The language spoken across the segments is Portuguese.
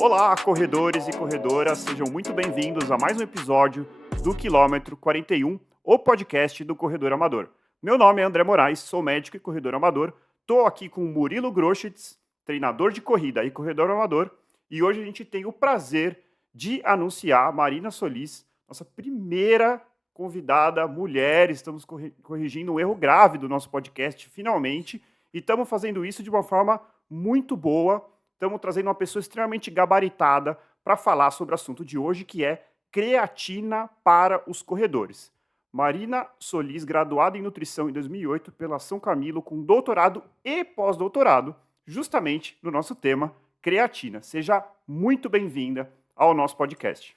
Olá, corredores e corredoras, sejam muito bem-vindos a mais um episódio do Quilômetro 41, o podcast do Corredor Amador. Meu nome é André Moraes, sou médico e corredor amador. Estou aqui com o Murilo Groschitz, treinador de corrida e corredor amador, e hoje a gente tem o prazer de anunciar a Marina Solis, nossa primeira convidada mulher. Estamos corrigindo um erro grave do nosso podcast, finalmente, e estamos fazendo isso de uma forma muito boa. Estamos trazendo uma pessoa extremamente gabaritada para falar sobre o assunto de hoje, que é creatina para os corredores. Marina Solis, graduada em nutrição em 2008 pela São Camilo, com doutorado e pós-doutorado, justamente no nosso tema, creatina. Seja muito bem-vinda ao nosso podcast.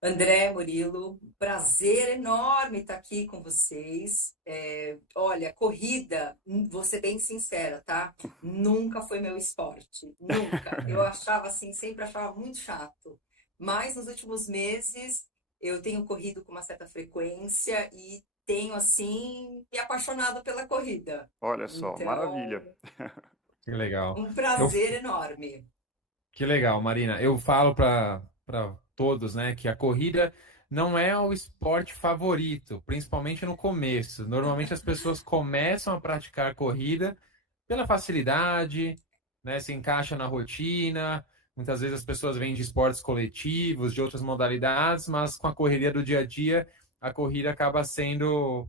André, Murilo, prazer enorme estar aqui com vocês. Olha, corrida, vou ser bem sincera, tá? Nunca foi meu esporte, nunca. Eu achava assim, sempre achava muito chato. Mas nos últimos meses eu tenho corrido com uma certa frequência e tenho, assim, me apaixonado pela corrida. Olha só, Então, maravilha. Que legal. um prazer enorme. Que legal, Marina. Eu falo para todos, né, que a corrida não é o esporte favorito, principalmente no começo. Normalmente as pessoas começam a praticar corrida pela facilidade, né, se encaixa na rotina. Muitas vezes as pessoas vêm de esportes coletivos, de outras modalidades, mas com a correria do dia a dia, a corrida acaba sendo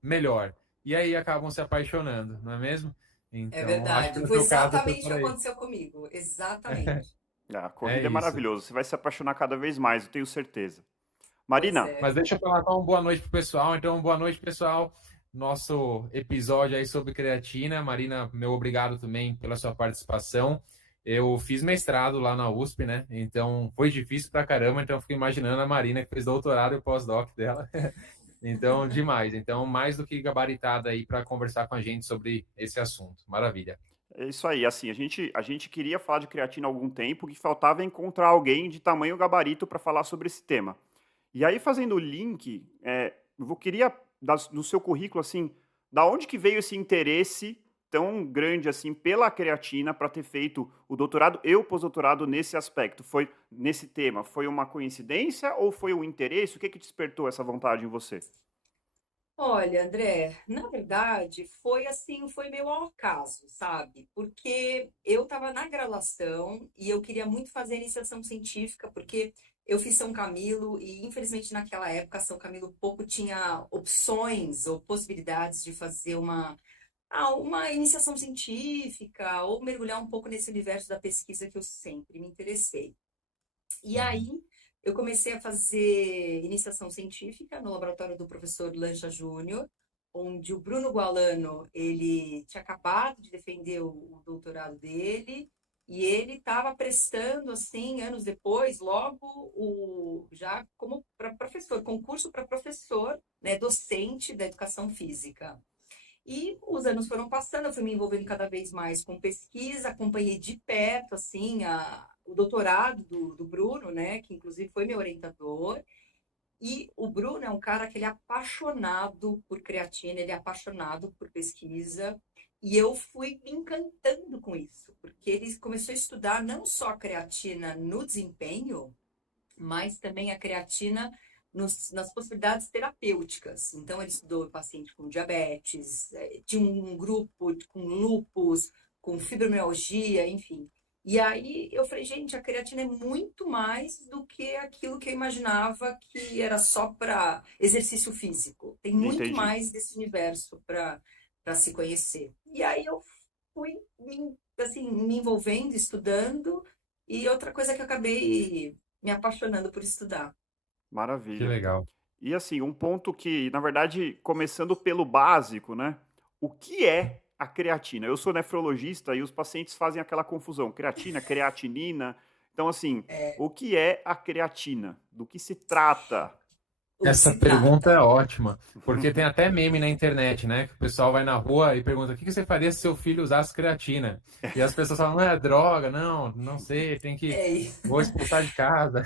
melhor. E aí acabam se apaixonando, não é mesmo? É Então, acho que verdade. no Foi seu caso foi exatamente o por que aí. aconteceu comigo. Exatamente. A É corrida é isso. maravilhosa, você vai se apaixonar cada vez mais, eu tenho certeza. Pois Marina, é. Mas deixa eu falar então boa noite pro pessoal. Então, boa noite, pessoal. Nosso episódio aí sobre creatina. Marina, meu obrigado também pela sua participação. Eu fiz mestrado lá na USP, né? Então, foi difícil pra caramba. Então, eu fico imaginando a Marina que fez doutorado e o pós-doc dela. Então, demais. Então, mais do que gabaritada aí para conversar com a gente sobre esse assunto. Maravilha. é isso aí, assim, a gente queria falar de creatina há algum tempo, que faltava encontrar alguém de tamanho gabarito para falar sobre esse tema. E aí, fazendo o link, eu queria, no seu currículo, assim, da onde que veio esse interesse tão grande, assim, pela creatina para ter feito o doutorado e o pós-doutorado nesse aspecto? Foi nesse tema? Foi uma coincidência ou foi um interesse? O que despertou essa vontade em você? Olha, André, na verdade, foi assim, foi meio ao acaso, sabe? Porque eu estava na graduação e eu queria muito fazer iniciação científica, porque eu fiz São Camilo e, infelizmente, naquela época, São Camilo pouco tinha opções ou possibilidades de fazer uma iniciação científica ou mergulhar um pouco nesse universo da pesquisa que eu sempre me interessei. E aí, eu comecei a fazer iniciação científica no laboratório do professor Lancha Júnior, onde o Bruno Gualano, ele tinha acabado de defender o doutorado dele, e ele estava prestando, assim, anos depois, logo, já como professor, concurso para professor, né, docente da educação física. E os anos foram passando, eu fui me envolvendo cada vez mais com pesquisa, acompanhei de perto, assim, o doutorado do Bruno, né, que inclusive foi meu orientador. E o Bruno é um cara que ele é apaixonado por creatina, ele é apaixonado por pesquisa. E eu fui me encantando com isso, porque ele começou a estudar não só a creatina no desempenho, mas também a creatina nas possibilidades terapêuticas. Então, ele estudou paciente com diabetes, tinha um grupo com lúpus, com fibromialgia, enfim. E aí eu falei, gente, a creatina é muito mais do que aquilo que eu imaginava que era só para exercício físico. Tem muito Entendi. mais desse universo para se conhecer. E aí eu fui assim, me envolvendo, estudando, e outra coisa que eu acabei me apaixonando por estudar. Que Maravilha. legal. E assim, um ponto que, na verdade, começando pelo básico, né? O que é a creatina? Eu sou nefrologista e os pacientes fazem aquela confusão, creatina, creatinina. Então, assim, o que é a creatina? Do que se trata? O que Essa se pergunta trata? é ótima, porque tem até meme na internet, né? Que o pessoal vai na rua e pergunta: o que você faria se seu filho usasse creatina? E as pessoas falam: não é droga, não sei, tem que. É, Vou expulsar de casa.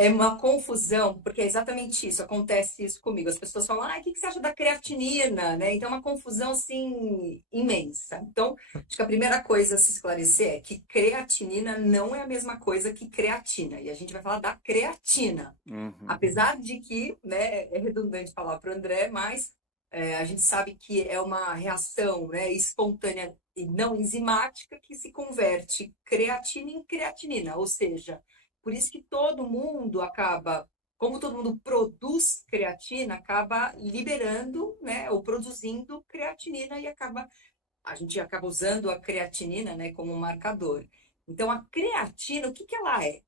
É uma confusão, porque é exatamente isso, acontece isso comigo. As pessoas falam, o que você acha da creatinina, né? Então é uma confusão, assim, imensa. Então, acho que a primeira coisa a se esclarecer é que creatinina não é a mesma coisa que creatina. E a gente vai falar da creatina. Apesar de que, né, é redundante falar para o André, mas a gente sabe que é uma reação, né, espontânea e não enzimática que se converte creatina em creatinina, ou seja, por isso que todo mundo acaba, como todo mundo produz creatina, acaba liberando, né, ou produzindo creatinina e a gente acaba usando a creatinina, né, como marcador. Então, a creatina, o que que ela é?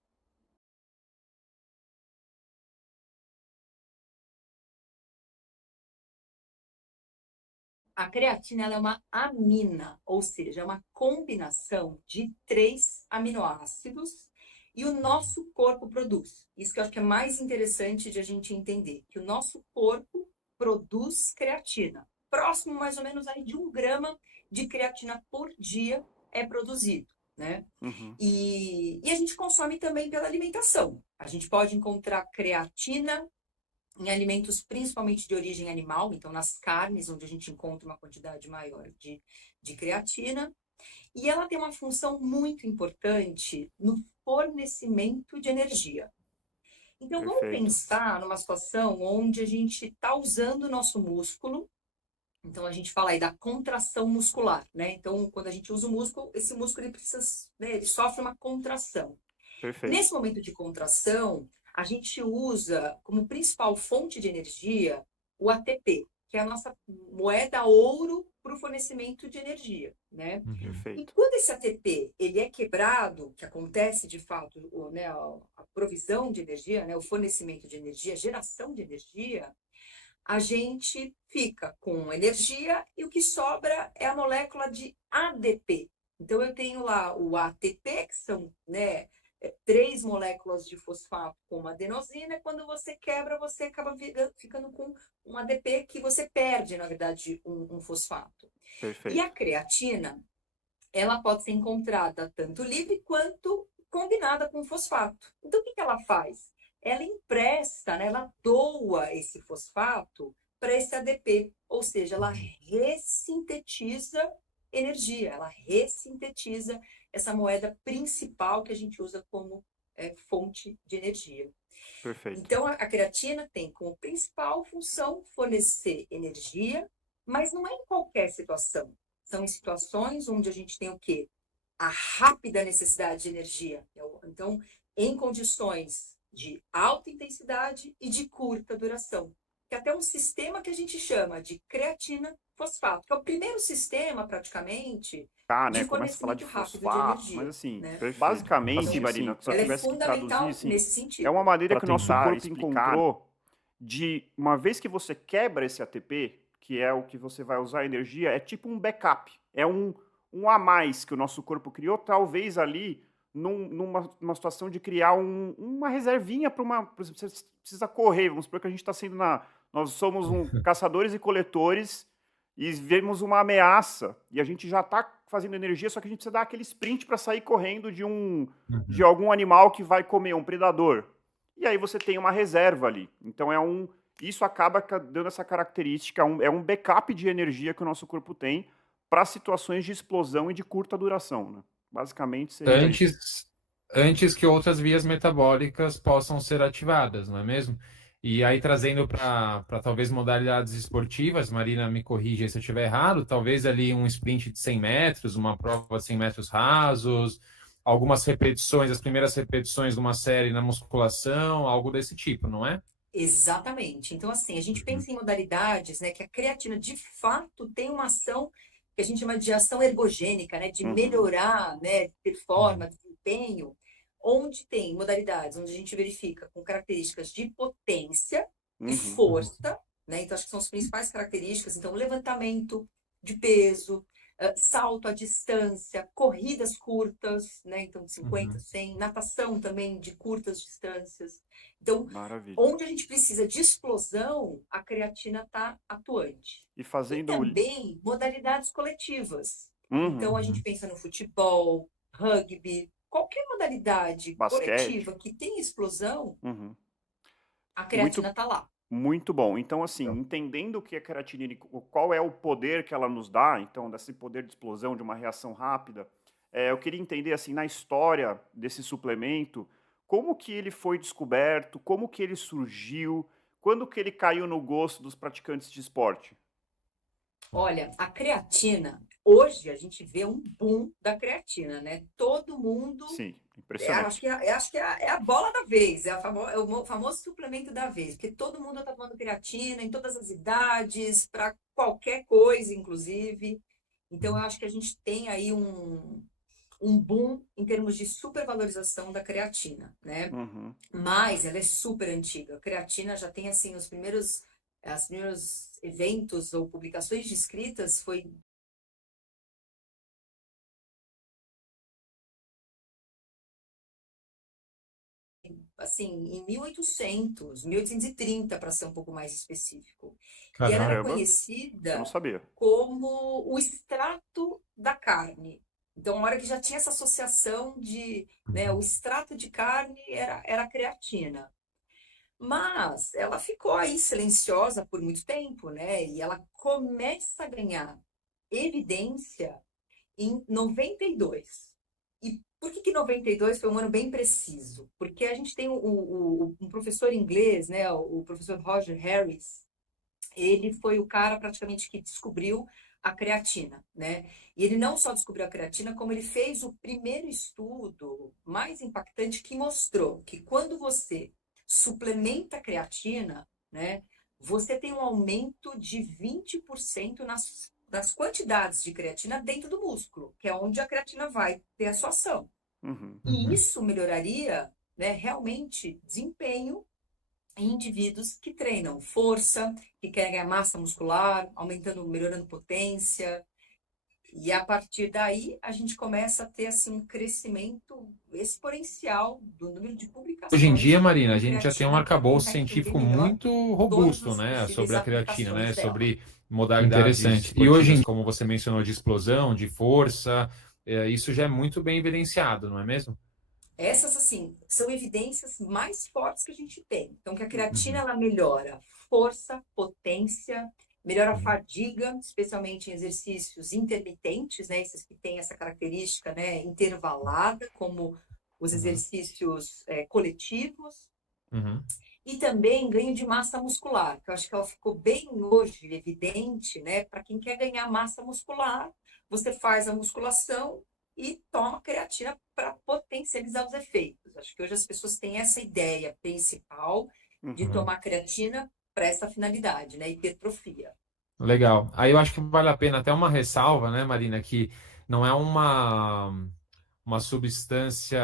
A creatina ela é uma amina, ou seja, é uma combinação de 3 aminoácidos e o nosso corpo produz. Isso que eu acho que é mais interessante de a gente entender, que o nosso corpo produz creatina. Próximo, mais ou menos, aí de 1 grama de creatina por dia é produzido, né? E a gente consome também pela alimentação. A gente pode encontrar creatina em alimentos principalmente de origem animal, então nas carnes, onde a gente encontra uma quantidade maior de creatina. E ela tem uma função muito importante no fornecimento de energia. Então, vamos Perfeito. pensar numa situação onde a gente está usando o nosso músculo. Então, a gente fala aí da contração muscular, né? Então, quando a gente usa o músculo, esse músculo ele precisa, né, ele sofre uma contração. Perfeito. Nesse momento de contração, a gente usa como principal fonte de energia o ATP, que é a nossa moeda ouro para o fornecimento de energia, né? E Perfeito. quando esse ATP ele é quebrado, que acontece de fato, né, a provisão de energia, né, o fornecimento de energia, a geração de energia, a gente fica com energia e o que sobra é a molécula de ADP. Então, eu tenho lá o ATP, que são, né, 3 moléculas de fosfato com uma adenosina, e quando você quebra, você acaba ficando com um ADP que você perde, na verdade, um fosfato. E Perfeito. a creatina, ela pode ser encontrada tanto livre quanto combinada com fosfato. Então, o que ela faz? Ela empresta, né, ela doa esse fosfato para esse ADP, ou seja, ela ressintetiza energia, ela ressintetiza essa moeda principal que a gente usa como fonte de energia. Perfeito. Então, a creatina tem como principal função fornecer energia, mas não é em qualquer situação. São em situações onde a gente tem o quê? A rápida necessidade de energia. Então, em condições de alta intensidade e de curta duração. Que até um sistema que a gente chama de creatina fosfato, que é o primeiro sistema, praticamente, Né? de Começa a falar de fornecimento rápido de fosfato, mas energia. assim, Né? basicamente, Então, Marina, se eu ela é tivesse que traduzir, fundamental assim, nesse é sentido. uma maneira Para que o nosso tentar corpo explicar, encontrou de, uma vez que você quebra esse ATP, que é o que você vai usar a energia, é tipo um backup. É um a mais que o nosso corpo criou, talvez ali numa situação de criar uma reservinha para uma. Por exemplo, você precisa correr, vamos supor que a gente está sendo na. Nós somos caçadores e coletores e vemos uma ameaça e a gente já está fazendo energia, só que a gente precisa dar aquele sprint para sair correndo de algum animal que vai comer, um predador. E aí você tem uma reserva ali. Então isso acaba dando essa característica, é um backup de energia que o nosso corpo tem para situações de explosão e de curta duração, né? Basicamente seria isso. Antes que outras vias metabólicas possam ser ativadas, não é mesmo? E aí, trazendo para talvez modalidades esportivas, Marina, me corrija se eu estiver errado, talvez ali um sprint de 100 metros, uma prova de 100 metros rasos, algumas repetições, as primeiras repetições de uma série na musculação, algo desse tipo, não é? Exatamente. Então, assim, a gente pensa em modalidades, né, que a creatina de fato tem uma ação que a gente chama de ação ergogênica, né, de melhorar, né, performance, desempenho, onde tem modalidades onde a gente verifica com características de potência e força, né? Então, acho que são as principais características. Então, levantamento de peso, salto à distância, corridas curtas, né? Então, de 50, 100, natação também de curtas distâncias. Então, Maravilha. onde a gente precisa de explosão, a creatina está atuante. E E também modalidades coletivas. Então, a gente pensa no futebol, rugby, qualquer modalidade Basquete. coletiva que tem explosão, Uhum. a Muito, creatina tá lá. muito bom. Então, assim, entendendo o que é creatinina e qual é o poder que ela nos dá, então, desse poder de explosão, de uma reação rápida, eu queria entender, assim, na história desse suplemento, como que ele foi descoberto, como que ele surgiu, quando que ele caiu no gosto dos praticantes de esporte? Olha, a creatina, hoje a gente vê um boom da creatina, né? Todo mundo, Sim, acho impressionante. que, acho que é a bola da vez, é o famoso suplemento da vez, porque todo mundo está tomando creatina em todas as idades, para qualquer coisa, inclusive. Então, eu acho que a gente tem aí um boom em termos de supervalorização da creatina, né? Uhum. Mas ela é super antiga. A creatina já tem assim os primeiros eventos ou publicações descritas foi assim em 1830 para ser um pouco mais específico. E ela era Caramba. Caramba, isso eu não conhecida sabia. como o extrato da carne. Então, uma hora que já tinha essa associação de, né, o extrato de carne era a creatina. Mas ela ficou aí silenciosa por muito tempo, né? E ela começa a ganhar evidência em 92. E por que 92 foi um ano bem preciso? Porque a gente tem um professor inglês, né? O professor Roger Harris. Ele foi o cara praticamente que descobriu a creatina, né? E ele não só descobriu a creatina, como ele fez o primeiro estudo mais impactante que mostrou que quando você suplementa a creatina, né, você tem um aumento de 20% nas quantidades de creatina dentro do músculo, que é onde a creatina vai ter a sua ação. Uhum. E isso melhoraria, né, realmente desempenho em indivíduos que treinam força, que querem ganhar massa muscular, aumentando, melhorando potência. E a partir daí a gente começa a ter assim um crescimento exponencial do número de Hoje em dia, publicações Marina, a com gente já tem um creatina para arcabouço tentar entender científico melhor muito todas robusto, as né, possíveis sobre a creatina, né, aplicações dela. sobre modalidades Interessante. E hoje esportivas, em como você mencionou, de explosão, de força, isso já é muito bem evidenciado, não é mesmo? Essas, assim, são evidências mais fortes que a gente tem. Então, que a creatina, Uhum, ela melhora força, potência, melhora a uhum, fadiga, especialmente em exercícios intermitentes, né? Esses que têm essa característica, né, intervalada, como os uhum, exercícios coletivos. uhum. E também ganho de massa muscular, que eu acho que ela ficou bem hoje evidente, né? Para quem quer ganhar massa muscular, você faz a musculação e toma creatina para potencializar os efeitos. Acho que hoje as pessoas têm essa ideia principal de Uhum. tomar creatina para essa finalidade, né? Hipertrofia. Legal. Aí eu acho que vale a pena até uma ressalva, né, Marina, que não é uma substância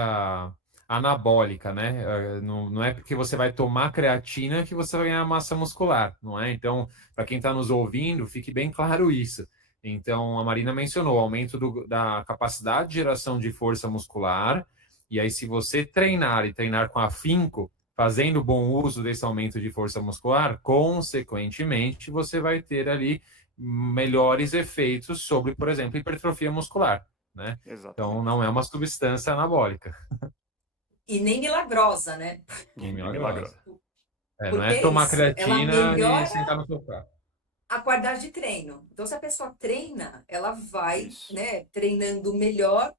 anabólica, né? Não é porque você vai tomar creatina que você vai ganhar massa muscular, não é? Então, para quem está nos ouvindo, fique bem claro isso. Então, a Marina mencionou o aumento da capacidade de geração de força muscular, e aí, se você treinar e treinar com afinco, fazendo bom uso desse aumento de força muscular, consequentemente, você vai ter ali melhores efeitos sobre, por exemplo, hipertrofia muscular, né? Então, Exatamente. não é uma substância anabólica, E nem milagrosa, né? nem Nem milagrosa. milagrosa. Não Porque é é tomar isso, ela creatina e melhora sentar no sofá. a qualidade de treino. Então, se a pessoa treina, ela vai, Isso. né, treinando melhor.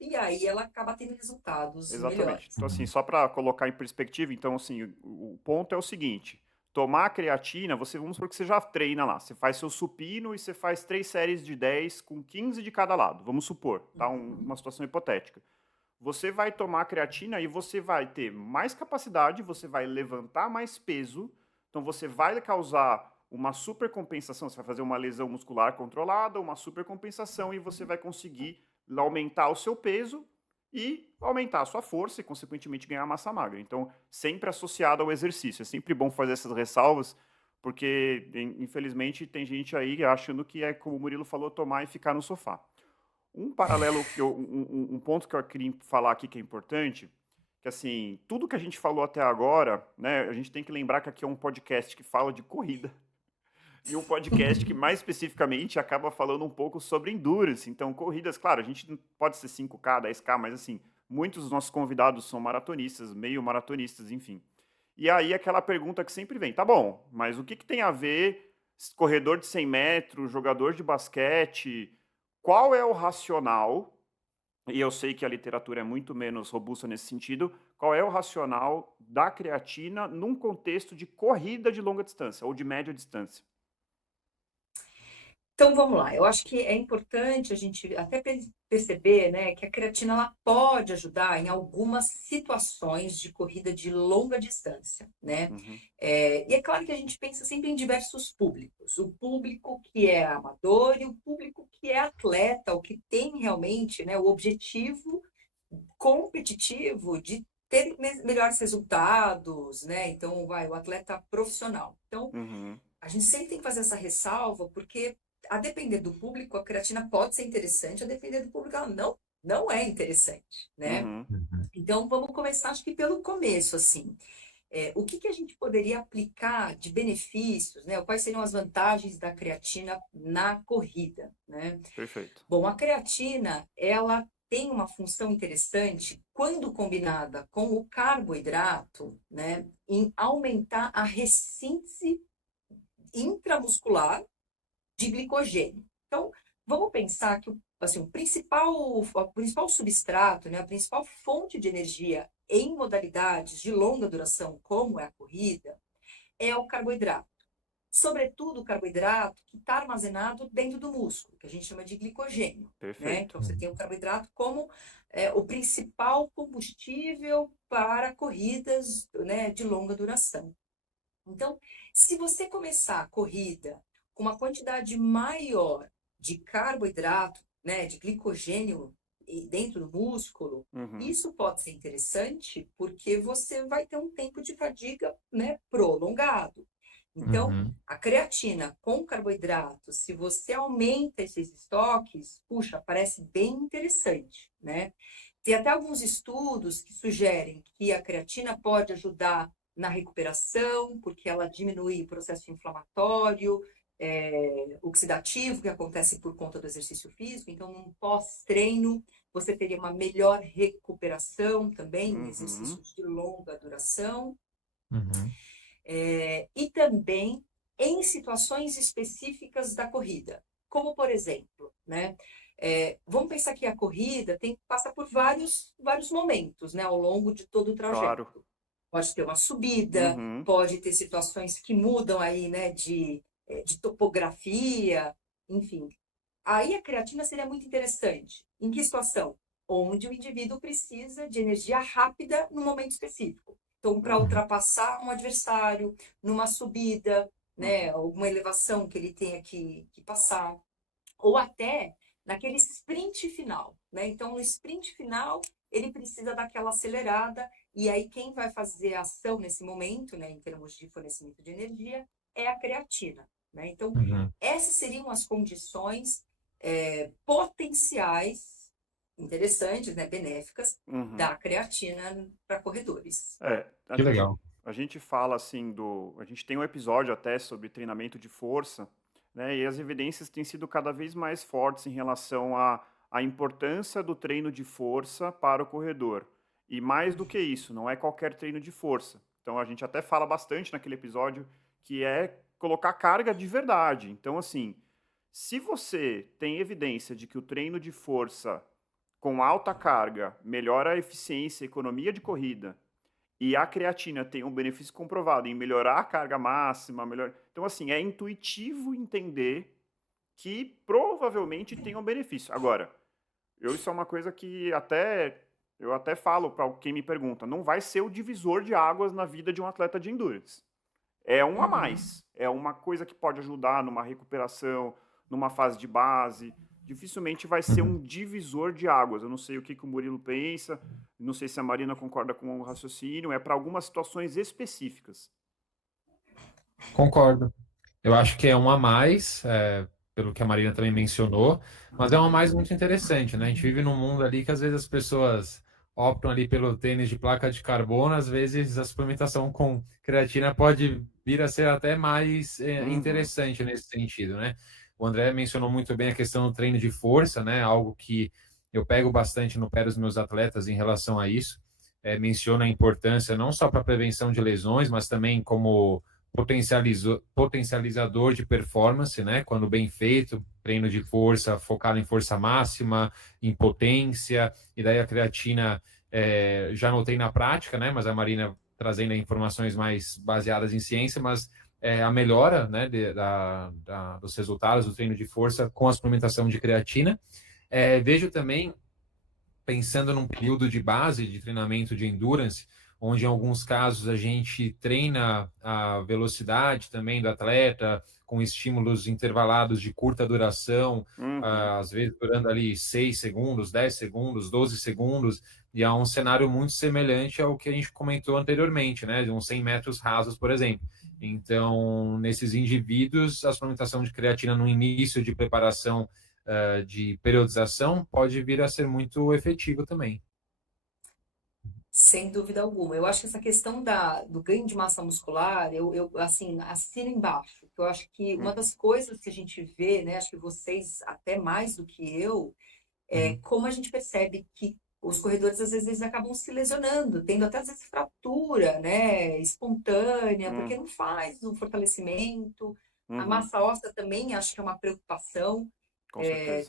E aí ela acaba tendo resultados Exatamente. melhores. Então, assim, Uhum. só para colocar em perspectiva, então, assim, o ponto é o seguinte: tomar creatina, vamos supor que você já treina lá. Você faz seu supino e você faz 3 séries de 10 com 15 de cada lado. Vamos supor, tá? Uhum. Uma situação hipotética. Você vai tomar creatina e você vai ter mais capacidade, você vai levantar mais peso, então você vai causar uma supercompensação, você vai fazer uma lesão muscular controlada, uma supercompensação e você vai conseguir aumentar o seu peso e aumentar a sua força e, consequentemente, ganhar massa magra. Então, sempre associado ao exercício. É sempre bom fazer essas ressalvas, porque, infelizmente, tem gente aí achando que é, como o Murilo falou, tomar e ficar no sofá. Um paralelo um ponto que eu queria falar aqui que é importante, que assim, tudo que a gente falou até agora, né, a gente tem que lembrar que aqui é um podcast que fala de corrida e um podcast que mais especificamente acaba falando um pouco sobre endurance. Então, corridas, claro, a gente não pode ser 5K, 10K, mas assim, muitos dos nossos convidados são maratonistas, meio maratonistas, enfim. E aí aquela pergunta que sempre vem, tá bom, mas o que tem a ver corredor de 100 metros, jogador de basquete, qual é o racional, e eu sei que a literatura é muito menos robusta nesse sentido, qual é o racional da creatina num contexto de corrida de longa distância ou de média distância? Então vamos lá, eu acho que é importante a gente até perceber, né, que a creatina ela pode ajudar em algumas situações de corrida de longa distância, né? Uhum, E é claro que a gente pensa sempre em diversos públicos, o público que é amador e o público que é atleta, o que tem realmente, né, o objetivo competitivo de ter melhores resultados, né? Então vai o atleta profissional. Então uhum, a gente sempre tem que fazer essa ressalva, porque a depender do público, a creatina pode ser interessante, a depender do público, ela não é interessante, né? uhum, Uhum. Então, vamos começar, acho que pelo começo, assim. O que a gente poderia aplicar de benefícios, né? Quais seriam as vantagens da creatina na corrida, né? perfeito. Bom, a creatina, ela tem uma função interessante quando combinada com o carboidrato, né? Em aumentar a ressíntese intramuscular de glicogênio. Então, vamos pensar que assim, o principal substrato, né, a principal fonte de energia em modalidades de longa duração, como é a corrida, é o carboidrato. Sobretudo o carboidrato que está armazenado dentro do músculo, que a gente chama de glicogênio. Né? Perfeito. Então, você tem o carboidrato como o principal combustível para corridas, né, de longa duração. Então, se você começar a corrida com uma quantidade maior de carboidrato, né, de glicogênio dentro do músculo, Uhum, isso pode ser interessante porque você vai ter um tempo de fadiga, né, prolongado. Então, Uhum. a creatina com carboidrato, se você aumenta esses estoques, puxa, parece bem interessante, né? Tem até alguns estudos que sugerem que a creatina pode ajudar na recuperação, porque ela diminui o processo inflamatório, oxidativo que acontece por conta do exercício físico. Então, num pós-treino, você teria uma melhor recuperação também em uhum, exercícios de longa duração. Uhum. E também em situações específicas da corrida, como por exemplo, né? Vamos pensar que a corrida passa por vários momentos, né, ao longo de todo o claro. trajeto. Pode ter uma subida, Uhum, pode ter situações que mudam aí, né, de topografia, enfim. Aí a creatina seria muito interessante. Em que situação? Onde o indivíduo precisa de energia rápida no momento específico. Então, para uhum, Uhum. ultrapassar um adversário, numa subida, né, uhum, alguma elevação que ele tenha que passar, ou até naquele sprint final, né? Então, no sprint final, ele precisa daquela acelerada, e aí quem vai fazer a ação nesse momento, né, em termos de fornecimento de energia, é a creatina, né? Então, Uhum. essas seriam as condições potenciais, interessantes, né, benéficas, uhum. da creatina para corredores. É, Que legal. a gente fala assim a gente tem um episódio até sobre treinamento de força, né? E as evidências têm sido cada vez mais fortes em relação à importância do treino de força para o corredor. E mais do que isso, não é qualquer treino de força. Então a gente até fala bastante naquele episódio que é colocar carga de verdade. Então, assim, se você tem evidência de que o treino de força com alta carga melhora a eficiência e economia de corrida, e a creatina tem um benefício comprovado em melhorar a carga máxima, melhor. Então, assim, é intuitivo entender que provavelmente tem um benefício. Agora, isso é uma coisa que eu até falo para quem me pergunta, não vai ser o divisor de águas na vida de um atleta de endurance. É um a Uhum. mais. É uma coisa que pode ajudar numa recuperação, numa fase de base. Dificilmente vai ser um Uhum. divisor de águas. Eu não sei o que o Murilo pensa, não sei se a Marina concorda com o raciocínio. É para algumas situações específicas. Concordo. Eu acho que é um a mais, pelo que a Marina também mencionou, mas é um a mais muito interessante, né? A gente vive num mundo ali que às vezes as pessoas optam ali pelo tênis de placa de carbono, às vezes a suplementação com creatina pode vir a ser até mais Uhum, interessante nesse sentido, né? O André mencionou muito bem a questão do treino de força, né? Algo que eu pego bastante no pé dos meus atletas em relação a isso. Menciona a importância não só para a prevenção de lesões, mas também como potencializador de performance, né? Quando bem feito, treino de força focado em força máxima, em potência, e daí a creatina já notei na prática, né? Mas a Marina trazendo informações mais baseadas em ciência, mas a melhora, né, dos resultados do treino de força com a suplementação de creatina. Vejo também, pensando num período de base de treinamento de endurance, onde em alguns casos a gente treina a velocidade também do atleta, com estímulos intervalados de curta duração, às vezes durando ali 6 segundos, 10 segundos, 12 segundos, e é um cenário muito semelhante ao que a gente comentou anteriormente, né, de uns 100 metros rasos, por exemplo. Então, nesses indivíduos, a suplementação de creatina no início de preparação de periodização pode vir a ser muito efetivo também. Sem dúvida alguma. Eu acho que essa questão do ganho de massa muscular, eu assim, assino embaixo. Eu acho que uma das coisas que a gente vê, né, acho que vocês até mais do que eu, é como a gente percebe que os corredores às vezes acabam se lesionando, tendo até às vezes fratura, né, espontânea, porque não faz o fortalecimento. A massa óssea também acho que é uma preocupação,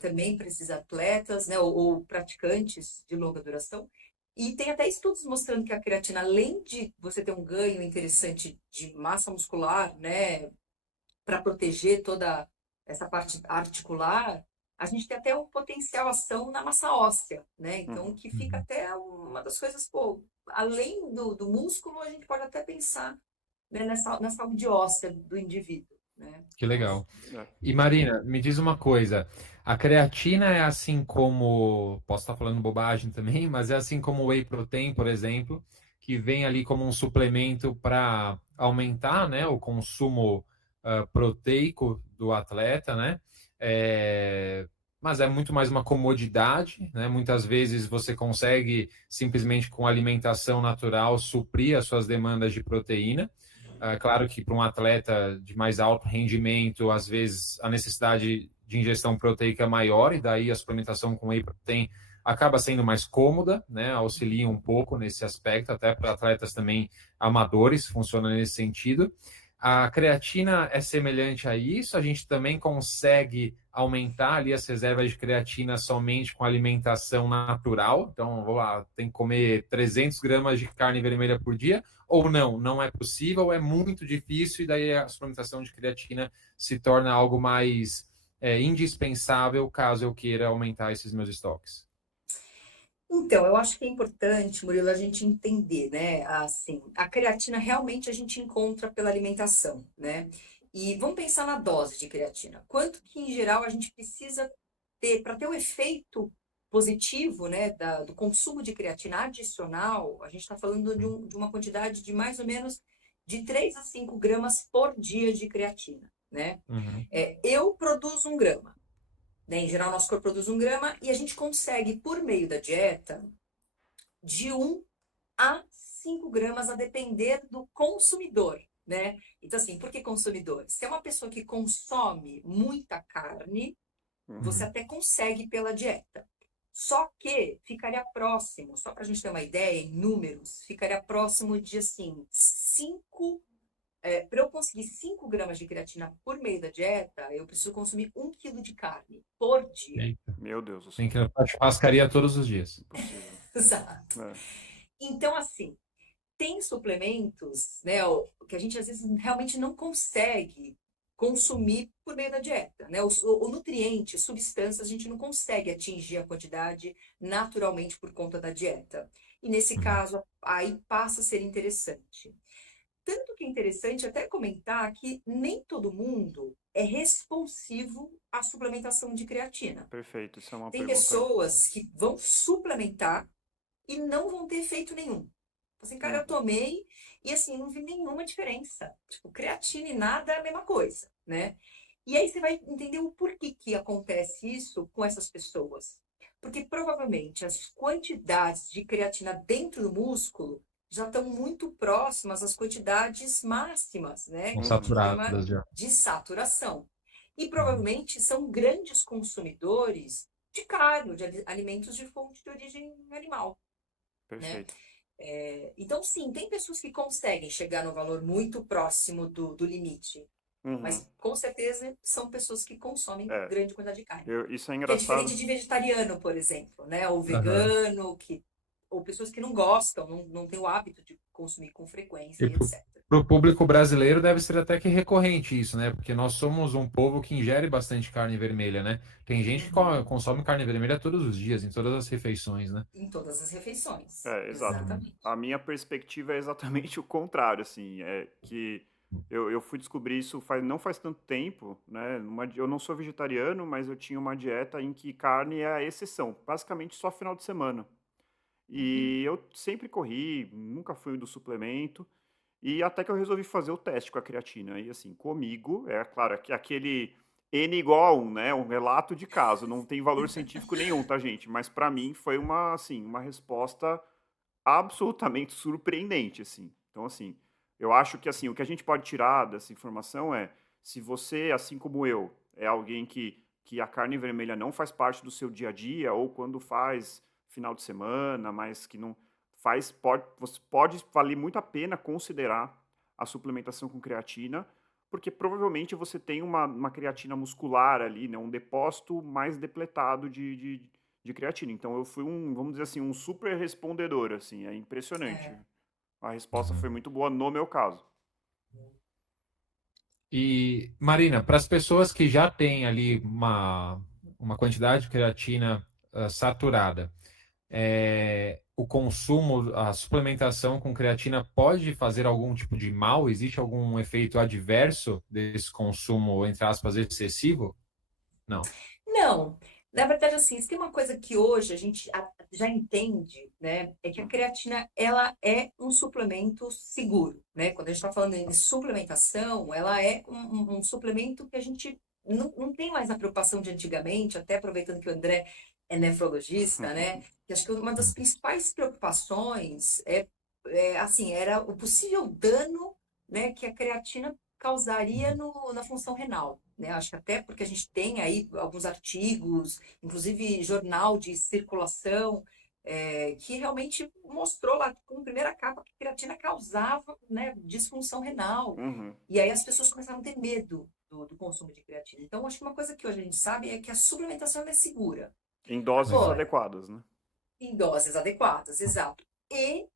também para esses atletas, né, ou praticantes de longa duração. E tem até estudos mostrando que a creatina, além de você ter um ganho interessante de massa muscular, né, para proteger toda essa parte articular, a gente tem até um potencial ação na massa óssea, né? Então, que fica até uma das coisas, pô, além do músculo, a gente pode até pensar, né, na saúde óssea do indivíduo, né? Que legal. E Marina, me diz uma coisa, a creatina é assim como, posso estar falando bobagem também, mas é assim como o whey protein, por exemplo, que vem ali como um suplemento para aumentar, né, o consumo proteico do atleta, né? Mas é muito mais uma comodidade, né? Muitas vezes você consegue simplesmente com alimentação natural suprir as suas demandas de proteína. Claro que para um atleta de mais alto rendimento, às vezes a necessidade de ingestão proteica é maior, e daí a suplementação com whey protein acaba sendo mais cômoda, né? Auxilia um pouco nesse aspecto, até para atletas também amadores, funciona nesse sentido. A creatina é semelhante a isso, a gente também consegue aumentar ali as reservas de creatina somente com alimentação natural, então tem que comer 300 gramas de carne vermelha por dia, ou não é possível, é muito difícil, e daí a suplementação de creatina se torna algo mais indispensável caso eu queira aumentar esses meus estoques. Então, eu acho que é importante, Murilo, a gente entender, né? Assim, a creatina realmente a gente encontra pela alimentação, né? E vamos pensar na dose de creatina. Quanto que, em geral, a gente precisa ter para ter o efeito positivo, né, do consumo de creatina adicional? A gente está falando de uma quantidade de mais ou menos de 3 a 5 gramas por dia de creatina, né? Eu produzo 1 grama. Né? Em geral, nosso corpo produz 1 grama e a gente consegue, por meio da dieta, de 1 a 5 gramas, a depender do consumidor, né? Então, assim, por que consumidor? Se é uma pessoa que consome muita carne, você até consegue pela dieta. Só que ficaria próximo, só para a gente ter uma ideia, em números, ficaria próximo de, assim, 5... para eu conseguir 5 gramas de creatina por meio da dieta, eu preciso consumir 1 quilo de carne por dia. Eita. Meu Deus do céu. Tem que ir para a churrascaria todos os dias. Impossível. Exato. Então, assim, tem suplementos, né, que a gente às vezes realmente não consegue consumir por meio da dieta, né? O nutriente, substâncias, a gente não consegue atingir a quantidade naturalmente por conta da dieta. E nesse caso, aí passa a ser interessante. Tanto que é interessante até comentar que nem todo mundo é responsivo à suplementação de creatina. Perfeito, isso é uma Tem pergunta. pessoas que vão suplementar e não vão ter efeito nenhum. Assim, cara, eu tomei e assim, não vi nenhuma diferença. Tipo, creatina e nada é a mesma coisa, né? E aí você vai entender o porquê que acontece isso com essas pessoas. Porque provavelmente as quantidades de creatina dentro do músculo já estão muito próximas às quantidades máximas, né? São Que a gente chama saturadas já. de saturação. E provavelmente são grandes consumidores de carne, ou de alimentos de fonte de origem animal, né? Perfeito. Então, sim, tem pessoas que conseguem chegar no valor muito próximo do limite, Uhum. mas com certeza são pessoas que consomem É, grande quantidade de carne. isso é Que é diferente engraçado. de vegetariano, por exemplo, né? Ou Aham. vegano, ou pessoas que não gostam, não têm o hábito de consumir com frequência E e etc. para o público brasileiro deve ser até que recorrente isso, né? Porque nós somos um povo que ingere bastante carne vermelha, né? Tem gente que Uhum. consome carne vermelha todos os dias, em todas as refeições, né? Em todas as refeições. Exato. Exatamente. A minha perspectiva é exatamente o contrário, assim, é que eu fui descobrir isso não faz tanto tempo, né? Eu não sou vegetariano, mas eu tinha uma dieta em que carne é a exceção, basicamente só final de semana. Uhum. E eu sempre corri, nunca fui do suplemento, e até que eu resolvi fazer o teste com a creatina. E assim, comigo, é claro, aquele N igual a 1, né? Um relato de caso, não tem valor científico nenhum, tá, gente? Mas para mim foi assim, uma resposta absolutamente surpreendente, assim. Então, assim, eu acho que, assim, o que a gente pode tirar dessa informação é, se você, assim como eu, é alguém que a carne vermelha não faz parte do seu dia a dia, ou quando faz final de semana, mas que não faz, pode valer muito a pena considerar a suplementação com creatina, porque provavelmente você tem uma creatina muscular ali, né, um depósito mais depletado de creatina. Então eu fui vamos dizer assim, um super respondedor, assim, é impressionante. É. A resposta foi muito boa no meu caso. E, Marina, para as pessoas que já têm ali uma quantidade de creatina saturada, o consumo, a suplementação com creatina pode fazer algum tipo de mal? Existe algum efeito adverso desse consumo, entre aspas, excessivo? Não. Não, na verdade, assim, se tem uma coisa que hoje a gente já entende, né, é que a Uhum. creatina, ela é um suplemento seguro, né? Quando a gente está falando em suplementação, ela é um suplemento que a gente não tem mais a preocupação de antigamente, até aproveitando que o André é nefrologista, né? Que acho que uma das principais preocupações assim, era o possível dano, né, que a creatina causaria na função renal, né? Acho que até porque a gente tem aí alguns artigos, inclusive jornal de circulação, que realmente mostrou lá com primeira capa que a creatina causava, né, disfunção renal. Uhum. E aí as pessoas começaram a ter medo do consumo de creatina. Então, acho que uma coisa que hoje a gente sabe é que a suplementação ela é segura. Em doses Legal. Agora, adequadas, né? em doses adequadas, exato. E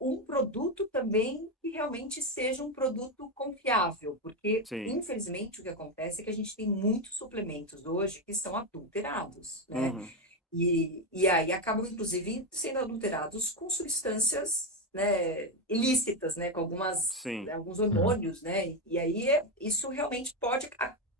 um produto também que realmente seja um produto confiável, porque Sim. infelizmente o que acontece é que a gente tem muitos suplementos hoje que são adulterados, né? Uhum. E aí acabam inclusive sendo adulterados com substâncias, né, ilícitas, né, com Sim. alguns hormônios, né? E aí isso realmente pode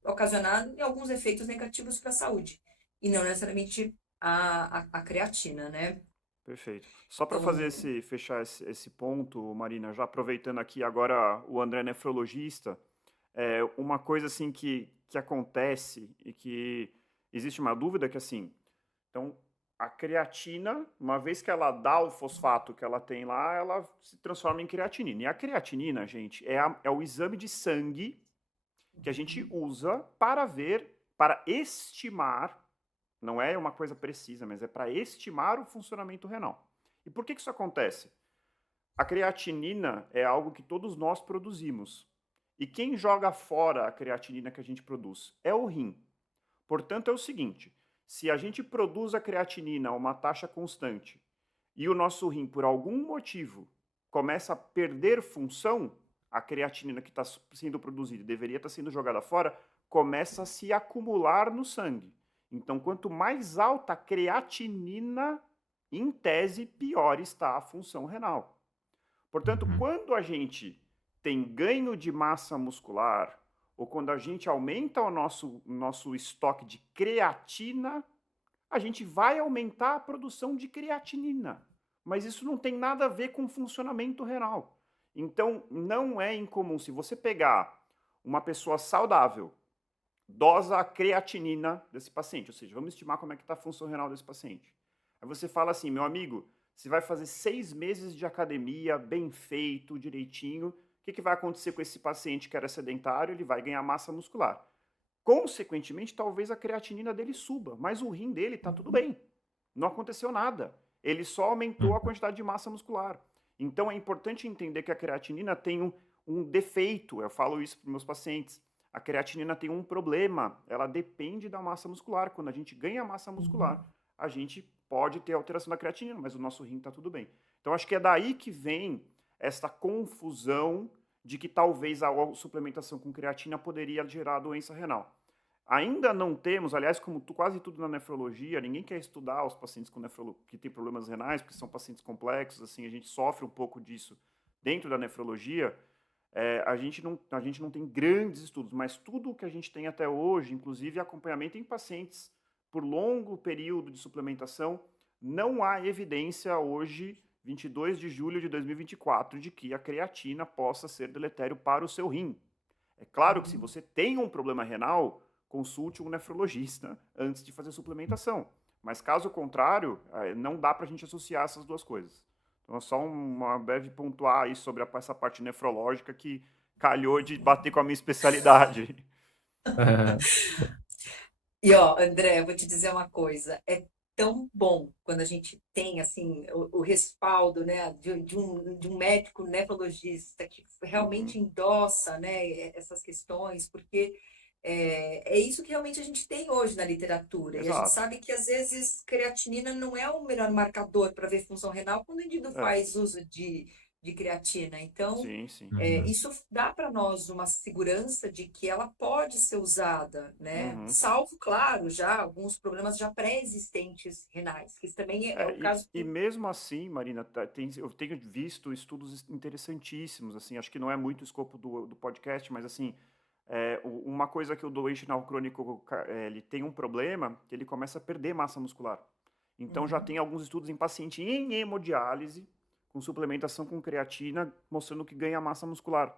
ocasionar alguns efeitos negativos para a saúde e não necessariamente a creatina, né? Perfeito. Só para Então, fechar esse ponto, Marina, já aproveitando aqui agora o André é nefrologista, uma coisa assim que acontece e que existe uma dúvida que assim, então a creatina, uma vez que ela dá o fosfato que ela tem lá, ela se transforma em creatinina. E a creatinina, gente, é o exame de sangue que a gente usa para ver, para estimar, não é uma coisa precisa, mas é para estimar o funcionamento renal. E por que isso acontece? A creatinina é algo que todos nós produzimos. E quem joga fora a creatinina que a gente produz? É o rim. Portanto, é o seguinte: se a gente produz a creatinina a uma taxa constante e o nosso rim, por algum motivo, começa a perder função, a creatinina que está sendo produzida e deveria estar sendo jogada fora, começa a se acumular no sangue. Então, quanto mais alta a creatinina, em tese, pior está a função renal. Portanto, Uhum. quando a gente tem ganho de massa muscular, ou quando a gente aumenta o nosso estoque de creatina, a gente vai aumentar a produção de creatinina. Mas isso não tem nada a ver com funcionamento renal. Então, não é incomum, se você pegar uma pessoa saudável, dosa a creatinina desse paciente, ou seja, vamos estimar como é que está a função renal desse paciente. Aí você fala assim, meu amigo, você vai fazer 6 meses de academia, bem feito, direitinho, o que vai acontecer com esse paciente que era sedentário? Ele vai ganhar massa muscular. Consequentemente, talvez a creatinina dele suba, mas o rim dele está tudo bem. Não aconteceu nada. Ele só aumentou a quantidade de massa muscular. Então é importante entender que a creatinina tem um defeito. Eu falo isso para meus pacientes. A creatinina tem um problema. Ela depende da massa muscular. Quando a gente ganha massa muscular, a gente pode ter alteração da creatinina, mas o nosso rim está tudo bem. Então acho que é daí que vem essa confusão de que talvez a suplementação com creatina poderia gerar doença renal. Ainda não temos, aliás, como quase tudo na nefrologia, ninguém quer estudar os pacientes com que têm problemas renais, porque são pacientes complexos, assim, a gente sofre um pouco disso dentro da nefrologia. A gente não tem grandes estudos, mas tudo o que a gente tem até hoje, inclusive acompanhamento em pacientes por longo período de suplementação, não há evidência hoje, 22 de julho de 2024, de que a creatina possa ser deletério para o seu rim. É claro que se você tem um problema renal, consulte um nefrologista antes de fazer suplementação. Mas caso contrário, não dá para a gente associar essas duas coisas. Então é só uma breve pontuar aí sobre essa parte nefrológica que calhou de bater com a minha especialidade. E ó, André, eu vou te dizer uma coisa, é tão bom quando a gente tem assim o respaldo, né, de um médico nefrologista que realmente endossa, né, essas questões, porque é isso que realmente a gente tem hoje na literatura. E a gente Exato. sabe que às vezes creatinina não é o melhor marcador para ver função renal quando o indivíduo faz uso de creatina. Então, Sim, sim. isso dá para nós uma segurança de que ela pode ser usada, né? Salvo, claro, já alguns problemas já pré-existentes renais, que isso também é o caso. E mesmo assim, Marina, eu tenho visto estudos interessantíssimos, assim, acho que não é muito o escopo do podcast, mas assim, uma coisa que o doente renal crônico ele tem um problema, que ele começa a perder massa muscular. Então já tem alguns estudos em paciente em hemodiálise, com suplementação com creatina, mostrando que ganha massa muscular,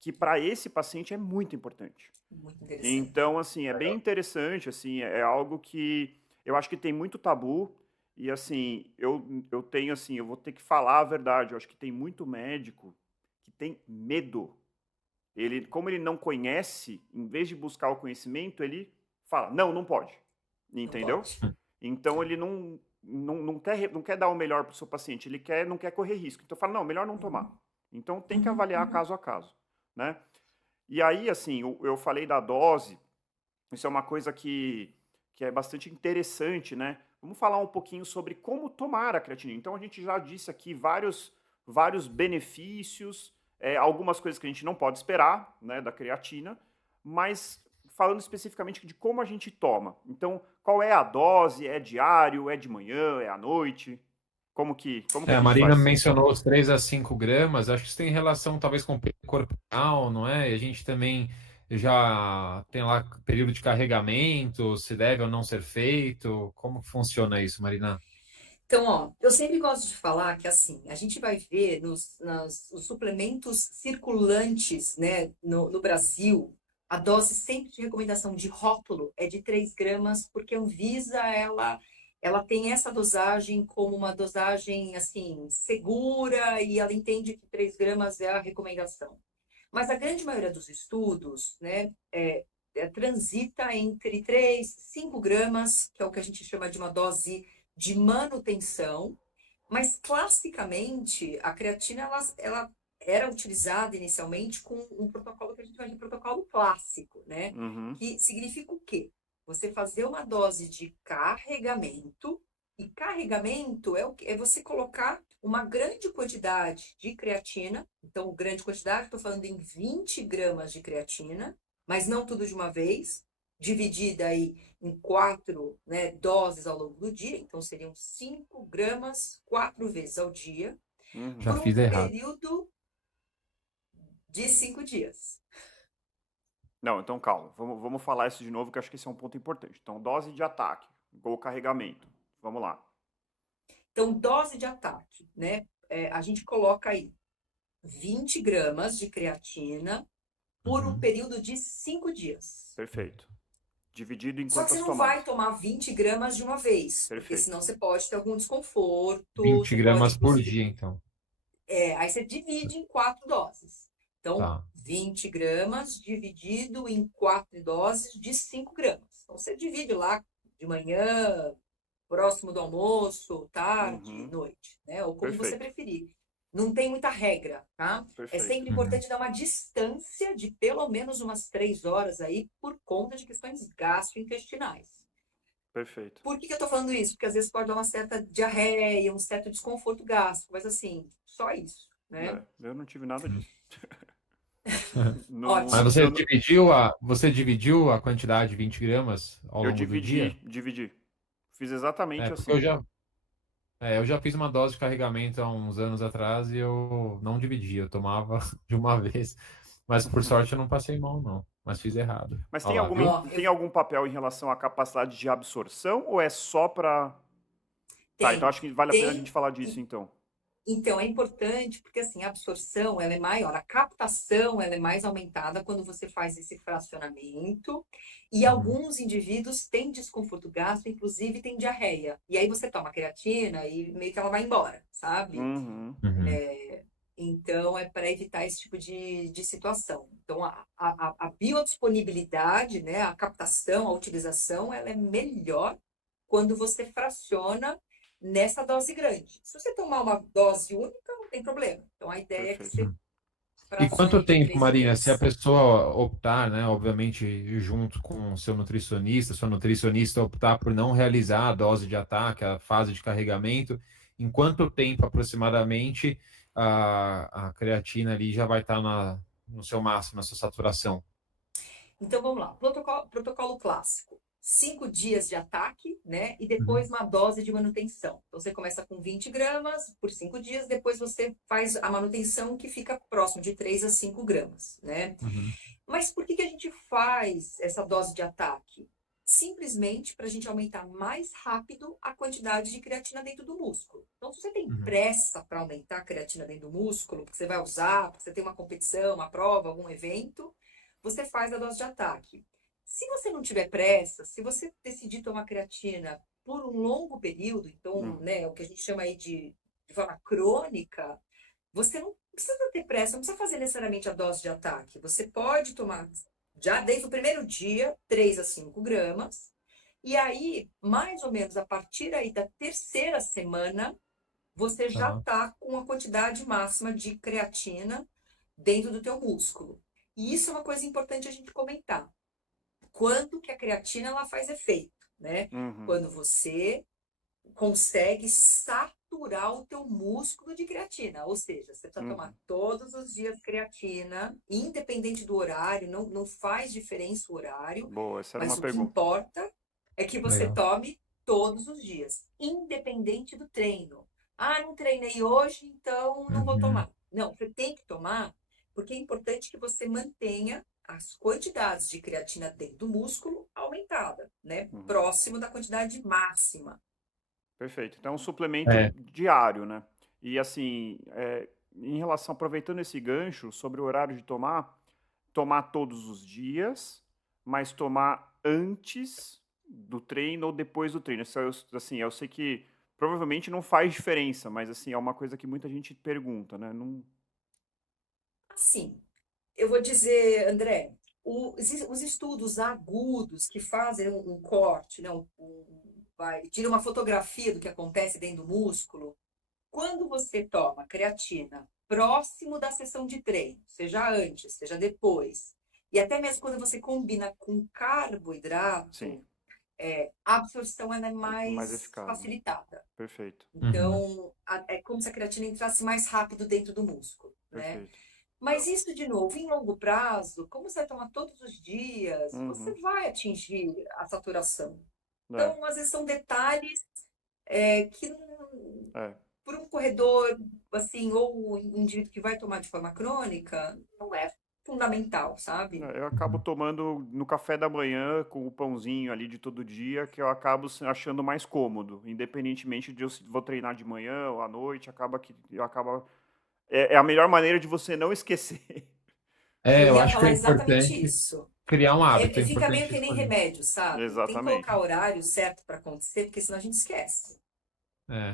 que para esse paciente é muito importante. Muito interessante. Então, assim, é bem interessante, assim, é algo que eu acho que tem muito tabu, e assim, eu tenho, assim, eu vou ter que falar a verdade, eu acho que tem muito médico que tem medo. Como ele não conhece, em vez de buscar o conhecimento, ele fala, não pode, entendeu? Não pode. Então, ele não quer dar o melhor para o seu paciente, ele não quer correr risco. Então, fala, não, melhor não tomar. Então, tem que avaliar caso a caso, né? E aí, assim, eu falei da dose, isso é uma coisa que é bastante interessante, né? Vamos falar um pouquinho sobre como tomar a creatina. Então, a gente já disse aqui vários benefícios, algumas coisas que a gente não pode esperar, né, da creatina, mas falando especificamente de como a gente toma. Então, qual é a dose? É diário? É de manhã? É à noite? Como que a A gente Marina faz? mencionou os 3 a 5 gramas, acho que isso tem relação talvez com o peso corporal, não é? E a gente também já tem lá período de carregamento, se deve ou não ser feito. Como funciona isso, Marina? Então, ó, eu sempre gosto de falar que assim, a gente vai ver os suplementos circulantes, né, no Brasil, a dose sempre de recomendação de rótulo é de 3 gramas, porque a Anvisa, ela tem essa dosagem como uma dosagem, assim, segura, e ela entende que 3 gramas é a recomendação. Mas a grande maioria dos estudos, né, transita entre 3 e 5 gramas, que é o que a gente chama de uma dose de manutenção, mas classicamente a creatina ela era utilizada inicialmente com um protocolo que a gente chama de protocolo clássico, né? Que significa o quê? Você fazer uma dose de carregamento, e carregamento é você colocar uma grande quantidade de creatina, então grande quantidade, estou falando em 20 gramas de creatina, mas não tudo de uma vez, dividida aí em 4, né, doses ao longo do dia, então seriam 5 gramas 4 vezes ao dia, Já por um fiz errado. período de 5 dias. Não, então calma, vamos falar isso de novo, que eu acho que esse é um ponto importante. Então, dose de ataque, ou carregamento. Vamos lá. Então, dose de ataque, né? A gente coloca aí 20 gramas de creatina por um período de 5 dias. Perfeito. Dividido em Só que quantas você não tomadas? vai tomar 20 gramas de uma vez, porque Perfeito. senão você pode ter algum desconforto. 20 você gramas pode, por inclusive, dia, então. aí você divide em 4 doses. Então, Tá. 20 gramas dividido em 4 doses de 5 gramas. Então, você divide lá de manhã, próximo do almoço, tarde, Uhum. noite, né? Ou como você Perfeito, preferir. Não tem muita regra, tá? É perfeito. sempre importante dar uma distância de pelo menos umas 3 horas aí por conta de questões gastrointestinais. Perfeito. Por que que eu tô falando isso? Porque às vezes pode dar uma certa diarreia, um certo desconforto gástrico, mas assim, só isso, né? É, eu não tive nada disso. Mas Ótimo. você dividiu a quantidade de 20 gramas ao Eu longo do dia? dividi. Fiz É, exatamente porque assim. eu já fiz uma dose de carregamento há uns anos atrás e eu não dividi, eu tomava de uma vez. Mas por sorte eu não passei mal, não. Mas fiz errado. Mas Olha lá, viu? Ó, tem algum papel em relação à capacidade de absorção ou é só para... Tá, então tem, acho que vale a pena a gente tem. falar disso então. Então, é importante porque assim, a absorção ela é maior, a captação ela é mais aumentada quando você faz esse fracionamento. E Uhum, alguns indivíduos têm desconforto gástrico, inclusive têm diarreia. E aí você toma creatina e meio que ela vai embora, sabe? Uhum, uhum. Então, é para evitar esse tipo de situação. Então, a biodisponibilidade, né, a captação, a utilização, ela é melhor quando você fraciona nessa dose grande. Se você tomar uma dose única, não tem problema. Então, a ideia é que perfeito. você E quanto fracione de tempo, 3 em Marina, se a 3. pessoa optar, né, obviamente junto com o seu nutricionista, sua nutricionista optar por não realizar a dose de ataque, a fase de carregamento, em quanto tempo aproximadamente a creatina ali já vai estar no seu máximo, na sua saturação? Então, vamos lá. Protocolo clássico. 5 dias de ataque, né? E Uhum, depois uma dose de manutenção. Então, você começa com 20 gramas por 5 dias, depois você faz a manutenção que fica próximo de 3 a 5 gramas, né? uhum, Mas por que que a gente faz essa dose de ataque? Simplesmente para a gente aumentar mais rápido a quantidade de creatina dentro do músculo. Então, se você tem uhum, pressa para aumentar a creatina dentro do músculo, porque você vai usar, porque você tem uma competição, uma prova, algum evento, você faz a dose de ataque. Se você não tiver pressa, se você decidir tomar creatina por um longo período, então, Hum, né, o que a gente chama aí de forma crônica, você não precisa ter pressa, não precisa fazer necessariamente a dose de ataque. Você pode tomar já desde o primeiro dia, 3 a 5 gramas. E aí, mais ou menos a partir aí da terceira semana, você já tá. está com a quantidade máxima de creatina dentro do teu músculo. E isso é uma coisa importante a gente comentar. Quando que a creatina ela faz efeito, né? uhum, Quando você consegue saturar o teu músculo de creatina. Ou seja, você precisa tomar uhum. todos os dias creatina, independente do horário, não faz diferença o horário, Boa, essa era uma mas o que pergunta. importa é que você Legal. tome todos os dias, independente do treino. Ah, não treinei hoje, então não vou Uhum, tomar. Não, você tem que tomar, porque é importante que você mantenha as quantidades de creatina dentro do músculo aumentada, né? Uhum. Próximo da quantidade máxima. Perfeito. Então, é um suplemento é, diário, né? E assim, em relação, aproveitando esse gancho sobre o horário de tomar todos os dias, mas tomar antes do treino ou depois do treino. Isso assim, eu sei que provavelmente não faz diferença, mas assim, é uma coisa que muita gente pergunta, né? Não... Assim, eu vou dizer, André, os estudos agudos que fazem um corte, né, tira uma fotografia do que acontece dentro do músculo, quando você toma creatina próximo da sessão de treino, seja antes, seja depois, e até mesmo quando você combina com Sim, carboidrato, a absorção ela é mais mais eficaz, né? facilitada. Perfeito, uhum, Então, é como se a creatina entrasse mais rápido dentro do músculo, né? perfeito. Mas isso, de novo, em longo prazo, como você vai tomar todos os dias, você Uhum. vai atingir a saturação. É, Então, às vezes, são detalhes que, é. para um corredor, assim, ou um indivíduo que vai tomar de forma crônica, não é fundamental, sabe? Eu acabo uhum. tomando no café da manhã com o pãozinho ali de todo dia, que eu acabo achando mais cômodo, independentemente de eu se vou treinar de manhã ou à noite, acaba que eu acaba é a melhor maneira de você não esquecer. Eu Eu ia acho que é falar exatamente importante isso. criar um hábito, é Fica meio importante que nem escolher. remédio, sabe? Tem que colocar Exatamente. o horário certo para acontecer, porque senão a gente esquece.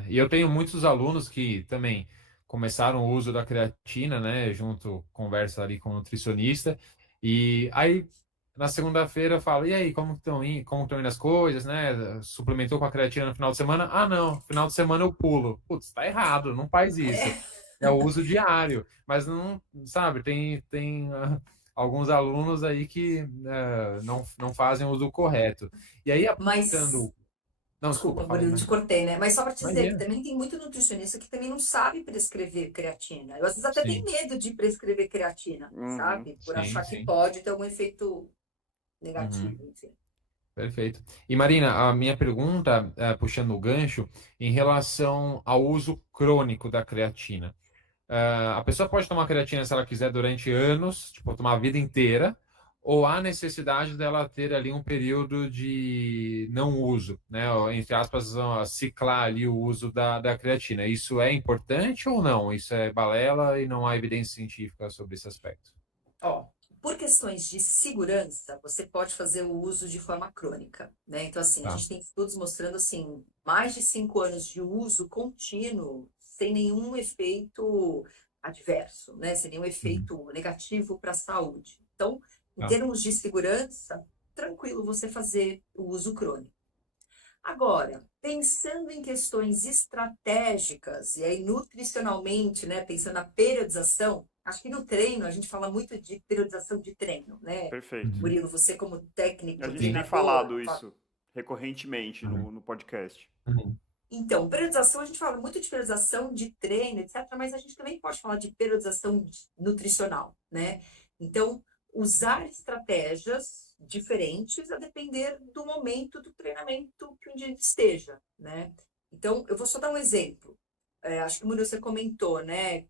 E eu tenho muitos alunos que também começaram o uso da creatina, né? Junto, conversa ali com o nutricionista. E aí, na segunda-feira, eu falo, e aí, como estão indo as coisas, né? Suplementou com a creatina no final de semana? Ah, não, final de semana eu pulo. Putz, tá errado, não faz isso. É o uso diário. Mas não, sabe, tem alguns alunos aí que não fazem o uso correto. E aí, Mas aplicando... Não, desculpa, desculpa, fala aí, Murilo, te mas... cortei, né? Mas só para te dizer que Imagina. também tem muito nutricionista que também não sabe prescrever creatina. Eu, às vezes, até tenho Sim, medo de prescrever creatina, Uhum. sabe? Por sim, achar que sim. pode ter algum efeito Uhum. negativo, enfim. Perfeito. E Marina, a minha pergunta, puxando o gancho, em relação ao uso crônico da creatina. A pessoa pode tomar creatina se ela quiser durante anos, tipo, tomar a vida inteira, ou há necessidade dela ter ali um período de não uso, né? Ou, entre aspas, ciclar ali o uso da creatina. Isso é importante ou não? Isso é balela e não há evidência científica sobre esse aspecto? Ó, por questões de segurança, você pode fazer o uso de forma crônica, né? Então, assim, a Tá. gente tem estudos mostrando, assim, mais de 5 anos de uso contínuo, sem nenhum efeito adverso, né? Sem nenhum Uhum. efeito negativo para a saúde. Então, em Tá. termos de segurança, tranquilo você fazer o uso crônico. Agora, pensando em questões estratégicas, e aí nutricionalmente, né, pensando na periodização, acho que no treino a gente fala muito de periodização de treino, né? Perfeito. Uhum. Murilo, você como A técnico, gente tem treinador, falado isso recorrentemente Uhum. no podcast. Uhum. então, periodização, a gente fala muito de periodização de treino, etc., mas a gente também pode falar de periodização nutricional, né? Então, usar estratégias diferentes a depender do momento do treinamento que o indivíduo esteja, né? Então, eu vou só dar um exemplo. Acho que o Murilo, você comentou, né?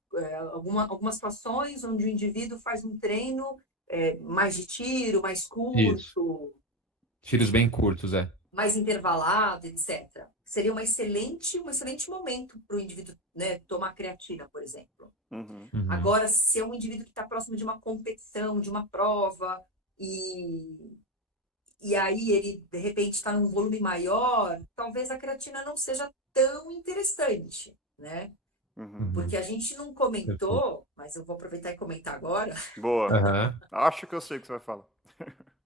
Algumas situações onde o indivíduo faz um treino mais de tiro, mais Isso. curto, Tiros bem curtos, é. mais intervalado, etc. Seria um excelente momento para o indivíduo, né, tomar creatina, por exemplo. Uhum. Uhum. Agora, se é um indivíduo que está próximo de uma competição, de uma prova, e, e aí ele, de repente, está num volume maior, talvez a creatina não seja tão interessante, né? Uhum. Uhum. Porque a gente não Perfeito. comentou, mas eu vou aproveitar e comentar agora. Boa. Aham. Acho que eu sei o que você vai falar.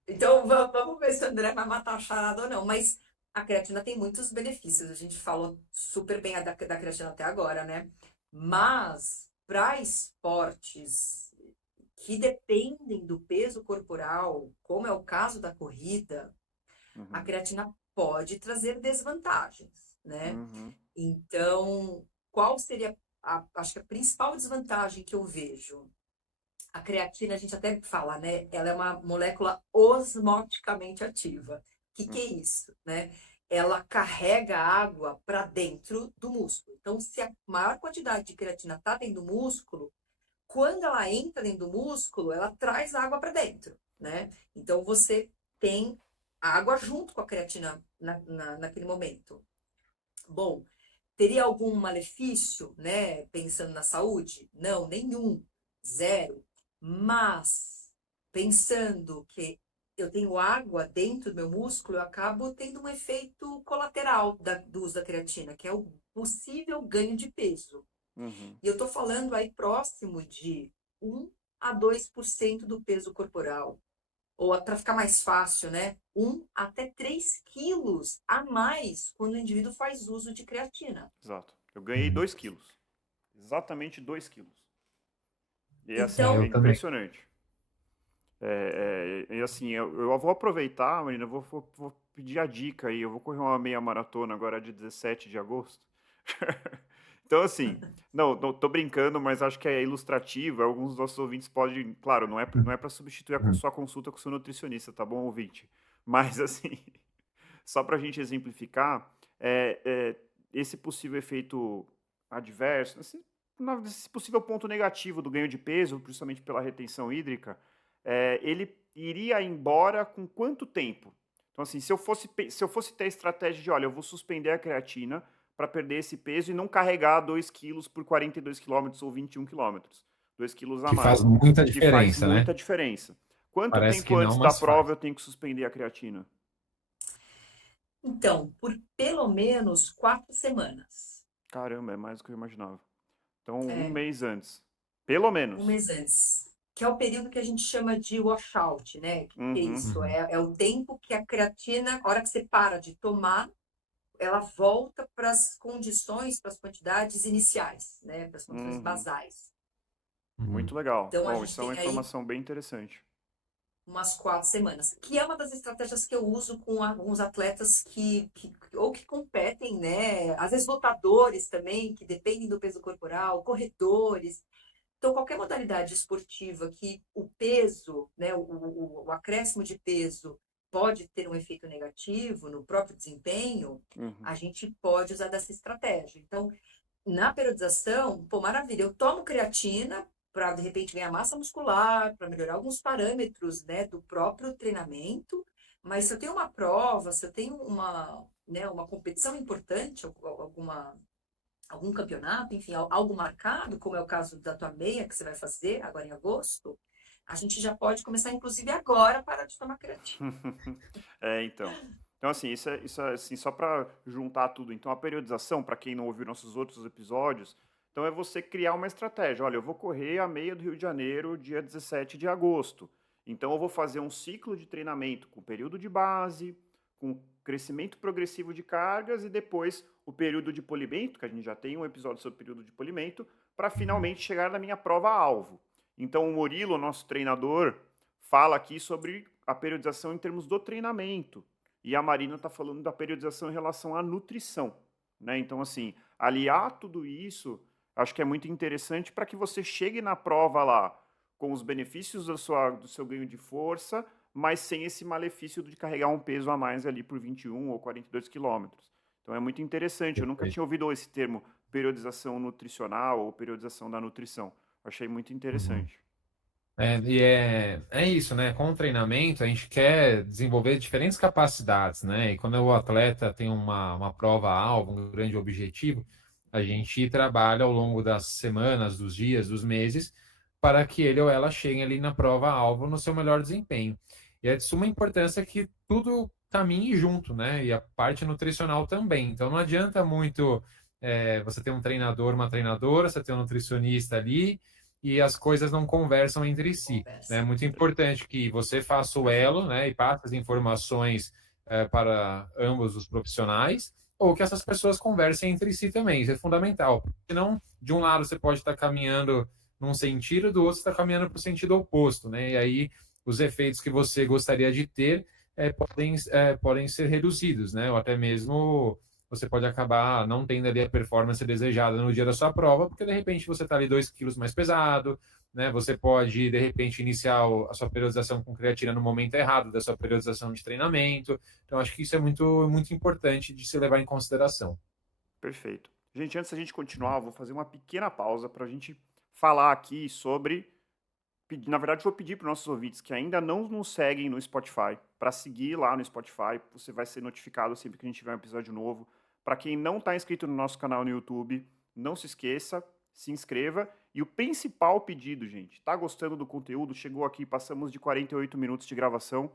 Então, vamos ver se o André vai matar a charada ou não. Mas a creatina tem muitos benefícios. A gente falou super bem da creatina até agora, né? Mas para esportes que dependem do peso corporal, como é o caso da corrida, a Uhum. creatina pode trazer desvantagens, né? Uhum. Então, qual seria acho que a principal desvantagem que eu vejo? A creatina, a gente até fala, né? Ela é uma molécula osmoticamente ativa. O que é Uhum. isso, né? Ela carrega água para dentro do músculo. Então, se a maior quantidade de creatina está dentro do músculo, quando ela entra dentro do músculo, ela traz água para dentro, né? Então, você tem água junto com a creatina naquele momento. Bom, teria algum malefício, né? Pensando na saúde? Não, nenhum. Zero. Mas, pensando que eu tenho água dentro do meu músculo, eu acabo tendo um efeito colateral do uso da creatina, que é o possível ganho de peso. Uhum. E eu estou falando aí próximo de 1 a 2% do peso corporal. Ou para ficar mais fácil, né? 1 até 3 quilos a mais quando o indivíduo faz uso de creatina. Exato. Eu ganhei Uhum. 2 quilos. Exatamente 2 quilos. E assim, É, é eu Então, também. impressionante. E assim, eu vou aproveitar, Marina, vou pedir a dica aí. Eu vou correr uma meia maratona agora de 17 de agosto. Então, assim, não, tô brincando, mas acho que é ilustrativo. Alguns dos nossos ouvintes podem, claro, não é para substituir a Uhum. sua consulta com o seu nutricionista, tá bom, ouvinte? Mas, assim, só para a gente exemplificar, esse possível efeito adverso, esse possível ponto negativo do ganho de peso, principalmente pela retenção hídrica, ele iria embora com quanto tempo? Então, assim, se eu fosse ter a estratégia de, olha, eu vou suspender a creatina para perder esse peso e não carregar 2 quilos por 42 quilômetros ou 21 quilômetros, 2 quilos a Que faz mais, muita que faz diferença, né? muita diferença. Quanto Parece tempo que não, antes da mas prova faz. eu tenho que suspender a creatina? então, por pelo menos 4 semanas. Caramba, é mais do que eu imaginava. Então, um É, mês antes. Pelo um menos. mês antes. Que é o período que a gente chama de washout, né? Que é Uhum, isso? Uhum. É o tempo que a creatina, a hora que você para de tomar, ela volta para as condições, para as quantidades iniciais, né? Para as condições uhum. basais. Uhum. Muito legal. Então, a Bom, gente isso é uma tem aí informação bem interessante. umas 4 semanas, que é uma das estratégias que eu uso com alguns atletas que ou que competem, né? Às vezes lutadores também, que dependem do peso corporal, corredores. Então, qualquer modalidade esportiva que o peso, né, o acréscimo de peso pode ter um efeito negativo no próprio desempenho, Uhum. a gente pode usar dessa estratégia. Então, na periodização, pô, maravilha, eu tomo creatina para, de repente, ganhar massa muscular, para melhorar alguns parâmetros, né, do próprio treinamento, mas se eu tenho uma prova, se eu tenho uma, né, uma competição importante, algum campeonato, enfim, algo marcado, como é o caso da tua meia que você vai fazer agora em agosto, a gente já pode começar, inclusive, agora a parar de tomar creatina. É, então. Então, assim, isso é assim, só para juntar tudo. Então, a periodização, para quem não ouviu nossos outros episódios, então é você criar uma estratégia. Olha, eu vou correr a meia do Rio de Janeiro, dia 17 de agosto. Então, eu vou fazer um ciclo de treinamento com período de base, com crescimento progressivo de cargas e depois o período de polimento, que a gente já tem um episódio sobre período de polimento, para Uhum. finalmente chegar na minha prova-alvo. Então, o Murilo, nosso treinador, fala aqui sobre a periodização em termos do treinamento. E a Marina está falando da periodização em relação à nutrição. Né? Então, assim, aliar tudo isso, acho que é muito interessante para que você chegue na prova lá com os benefícios do seu ganho de força, mas sem esse malefício de carregar um peso a mais ali por 21 ou 42 quilômetros. Então é muito interessante. Eu nunca Perfeito. tinha ouvido esse termo periodização nutricional ou periodização da nutrição. Achei muito Uhum. interessante. É isso, né? Com o treinamento, a gente quer desenvolver diferentes capacidades, né? E quando o atleta tem uma prova-alvo, um grande objetivo, a gente trabalha ao longo das semanas, dos dias, dos meses, para que ele ou ela chegue ali na prova-alvo no seu melhor desempenho. E é de suma importância que tudo caminhe junto, né? E a parte nutricional também. Então não adianta muito você ter um treinador, uma treinadora, você ter um nutricionista ali e as coisas não conversam entre si. Né? É Conversa. muito importante que você faça o Perfeito. elo, né, e passe as informações para ambos os profissionais, ou que essas pessoas conversem entre si também. Isso é fundamental. Senão, de um lado você pode estar caminhando num sentido, do outro você está caminhando para o sentido oposto, né? E aí os efeitos que você gostaria de ter podem ser reduzidos, né? Ou até mesmo você pode acabar não tendo ali a performance desejada no dia da sua prova, porque de repente você está ali 2 quilos mais pesado, né? Você pode, de repente, iniciar a sua periodização com creatina no momento errado da sua periodização de treinamento. Então, acho que isso é muito, muito importante de se levar em consideração. Perfeito. Gente, antes da gente continuar, eu vou fazer uma pequena pausa para a gente falar aqui sobre. Na verdade, vou pedir para os nossos ouvintes que ainda não nos seguem no Spotify, para seguir lá no Spotify. Você vai ser notificado sempre que a gente tiver um episódio novo. Para quem não está inscrito no nosso canal no YouTube, não se esqueça, se inscreva. E o principal pedido, gente, está gostando do conteúdo? Chegou aqui, passamos de 48 minutos de gravação.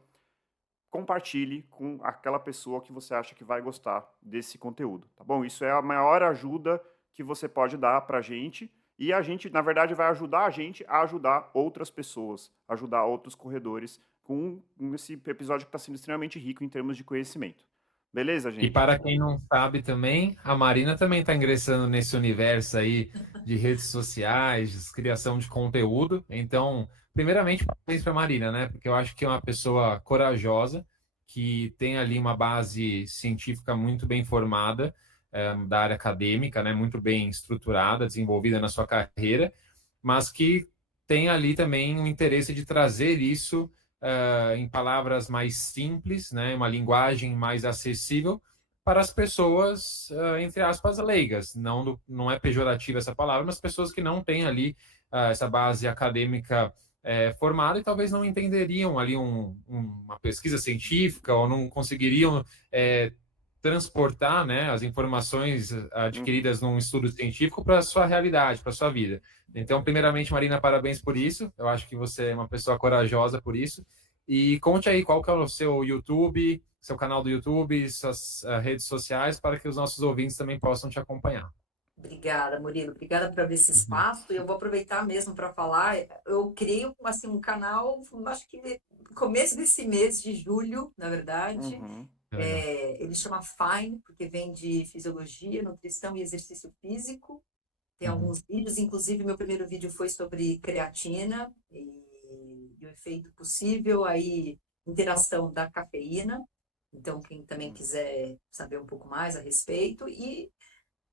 Compartilhe com aquela pessoa que você acha que vai gostar desse conteúdo, tá bom? Isso é a maior ajuda que você pode dar para a gente e a gente, na verdade, vai ajudar a gente a ajudar outras pessoas, ajudar outros corredores com esse episódio que está sendo extremamente rico em termos de conhecimento. Beleza, E gente? para quem não sabe também, a Marina também está ingressando nesse universo aí de redes sociais, de criação de conteúdo. Então, primeiramente, parabéns para a Marina, né? Porque eu acho que é uma pessoa corajosa, que tem ali uma base científica muito bem formada, da área acadêmica, né? Muito bem estruturada, desenvolvida na sua carreira, mas que tem ali também um interesse de trazer isso em palavras mais simples, né? Uma linguagem mais acessível para as pessoas, entre aspas, leigas. Não é pejorativa essa palavra, mas pessoas que não têm ali essa base acadêmica formada e talvez não entenderiam ali uma pesquisa científica ou não conseguiriam transportar, né, as informações Uhum. adquiridas num estudo científico para a sua realidade, para a sua vida. Então, primeiramente, Marina, parabéns por isso. Eu acho que você é uma pessoa corajosa por isso. E conte aí qual que é o seu YouTube, seu canal do YouTube, suas redes sociais, para que os nossos ouvintes também possam te acompanhar. Obrigada, Murilo. Obrigada por abrir esse espaço. E eu vou aproveitar mesmo para falar. Eu criei assim, um canal, acho que no começo desse mês de julho, na verdade. Uhum. Que legal. Ele chama Fine, porque vem de fisiologia, nutrição e exercício físico. Tem Uhum. alguns vídeos, inclusive meu primeiro vídeo foi sobre creatina e o efeito possível, aí interação da cafeína. Então, quem também quiser saber um pouco mais a respeito. E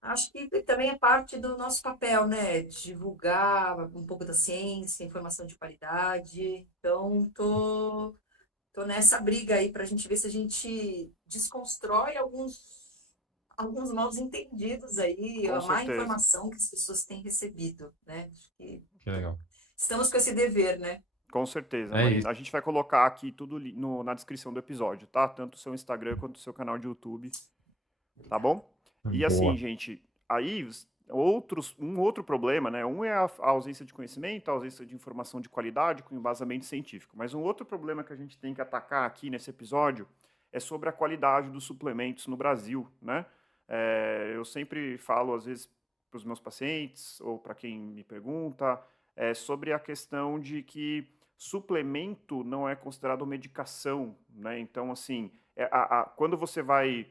acho que também é parte do nosso papel, né? Divulgar um pouco da ciência, informação de qualidade. Então, tô nessa briga aí para a gente ver se a gente desconstrói alguns mal entendidos aí, Com a má certeza. informação que as pessoas têm recebido, né? Acho que Que legal. estamos com esse dever, né? Com certeza, É Marina. isso. A gente vai colocar aqui tudo na descrição do episódio, tá? Tanto o seu Instagram quanto o seu canal de YouTube, tá bom? E assim, Boa. gente, aí um outro problema, né? Um é a ausência de conhecimento, a ausência de informação de qualidade com embasamento científico. Mas um outro problema que a gente tem que atacar aqui nesse episódio é sobre a qualidade dos suplementos no Brasil, né? Eu sempre falo, às vezes, para os meus pacientes ou para quem me pergunta, sobre a questão de que suplemento não é considerado medicação, né? Então, assim, quando você vai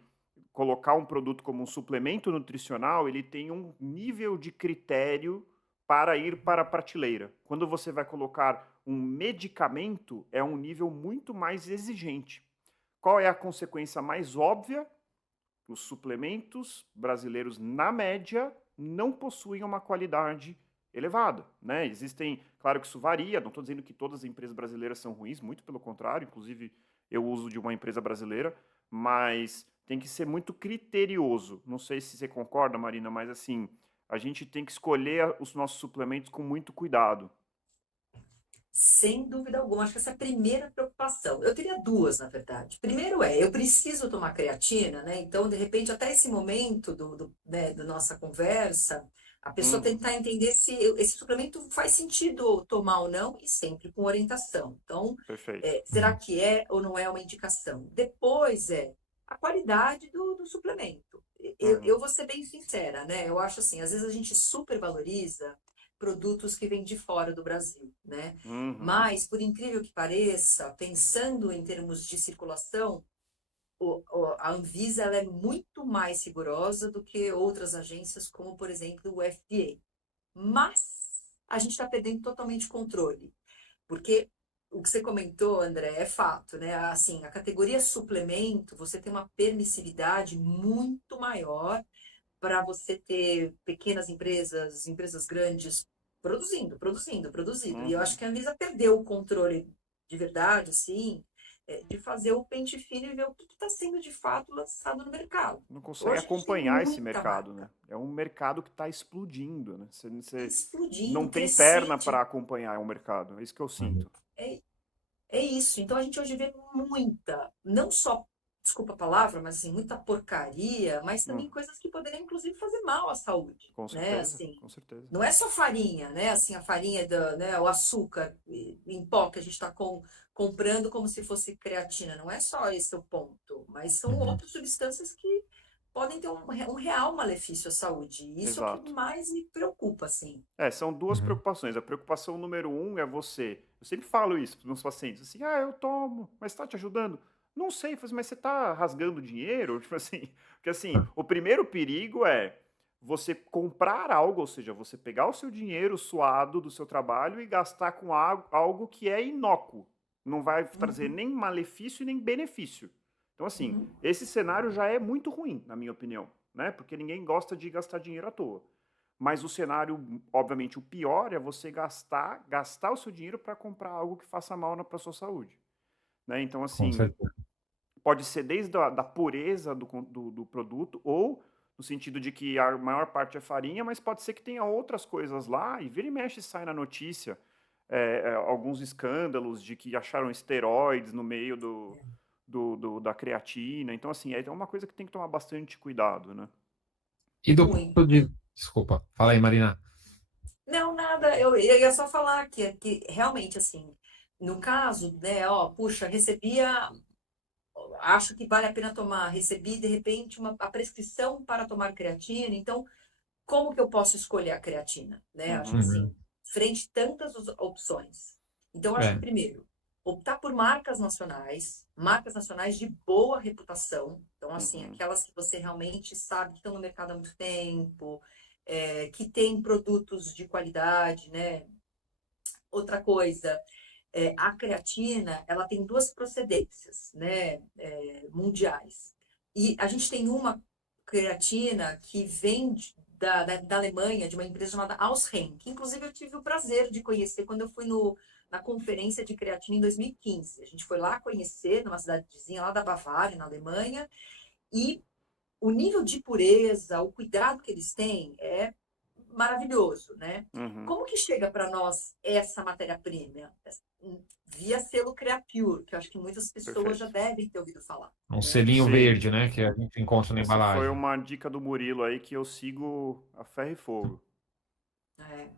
colocar um produto como um suplemento nutricional, ele tem um nível de critério para ir para a prateleira. Quando você vai colocar um medicamento, é um nível muito mais exigente. Qual é a consequência mais óbvia? Os suplementos brasileiros, na média, não possuem uma qualidade elevada, né? Existem, claro que isso varia, não estou dizendo que todas as empresas brasileiras são ruins, muito pelo contrário, inclusive eu uso de uma empresa brasileira, mas tem que ser muito criterioso. Não sei se você concorda, Marina, mas assim, a gente tem que escolher os nossos suplementos com muito cuidado. Sem dúvida alguma, acho que essa é a primeira preocupação. Eu teria duas, na verdade. Primeiro eu preciso tomar creatina, né? Então, de repente, até esse momento né, da nossa conversa, a pessoa Uhum, tentar entender se esse suplemento faz sentido tomar ou não, e sempre com orientação. Então, perfeito. será que é ou não é uma indicação? Depois a qualidade do suplemento. Eu Uhum, vou ser bem sincera, né? Eu acho assim, às vezes a gente supervaloriza produtos que vêm de fora do Brasil, né? uhum, Mas, por incrível que pareça, pensando em termos de circulação, a Anvisa ela é muito mais rigorosa do que outras agências, como, por exemplo, o FDA. Mas a gente está perdendo totalmente controle, porque o que você comentou, André, é fato, né? Assim, a categoria suplemento, você tem uma permissividade muito maior para você ter pequenas empresas, empresas grandes, produzindo. E eu acho uhum. que a Anvisa perdeu o controle de verdade, assim, de fazer o pente fino e ver o que está sendo de fato lançado no mercado. Não consegue Hoje a gente tem acompanhar esse muita mercado, né? marca É um mercado que está explodindo, né? Você não explodindo, tem perna para crescente. acompanhar o mercado. É isso que eu Uhum. sinto. É, é isso. Então a gente hoje vê muita, não só, desculpa a palavra, mas assim, muita porcaria, mas Hum, também coisas que poderiam inclusive fazer mal à saúde, com né? certeza, Assim, com certeza. não é só farinha, né? Assim, a farinha né, o açúcar em pó que a gente está comprando como se fosse creatina. Não é só esse o ponto, mas são Uhum. outras substâncias que podem ter um real malefício à saúde. Isso é o que Exato. mais me preocupa, assim. São duas Uhum. preocupações. A preocupação número um é você. Eu sempre falo isso para os meus pacientes, assim, eu tomo, mas está te ajudando? Não sei, mas você está rasgando dinheiro? Tipo assim, porque assim, o primeiro perigo é você comprar algo, ou seja, você pegar o seu dinheiro suado do seu trabalho e gastar com algo que é inócuo. Não vai trazer Uhum, nem malefício e nem benefício. Então, assim, uhum, esse cenário já é muito ruim, na minha opinião, né? Porque ninguém gosta de gastar dinheiro à toa. Mas o cenário, obviamente, o pior é você gastar o seu dinheiro para comprar algo que faça mal para a sua saúde. Né? Então, Com assim, certeza. pode ser desde da pureza do produto, ou no sentido de que a maior parte é farinha, mas pode ser que tenha outras coisas lá, e vira e mexe sai na notícia alguns escândalos de que acharam esteroides no meio da creatina. Então, assim, é uma coisa que tem que tomar bastante cuidado, né? E do muito. ponto de. Desculpa, fala aí, Marina. Não, nada, eu ia só falar que realmente, assim, no caso, né, ó, puxa, acho que vale a pena tomar, recebi, de repente, a prescrição para tomar creatina, então, como que eu posso escolher a creatina, né? Acho que Uhum. assim, frente a tantas opções. Então, eu acho que É. primeiro, optar por marcas nacionais de boa reputação. Então, assim, Uhum. aquelas que você realmente sabe que estão no mercado há muito tempo, que tem produtos de qualidade, né? Outra coisa, a creatina, ela tem duas procedências, né, mundiais. E a gente tem uma creatina que vem da Alemanha, de uma empresa chamada Ausren, que inclusive eu tive o prazer de conhecer quando eu fui na conferência de creatina em 2015. A gente foi lá conhecer, numa cidadezinha lá da Bavária, na Alemanha, e o nível de pureza, o cuidado que eles têm é maravilhoso, né? Uhum. Como que chega para nós essa matéria-prima? Via selo Creapure, que eu acho que muitas pessoas já Perfeito. devem ter ouvido falar, Um né? selinho Sim. verde, né? Que a gente encontra na Essa foi embalagem. uma dica do Murilo aí que eu sigo a ferro e fogo. É.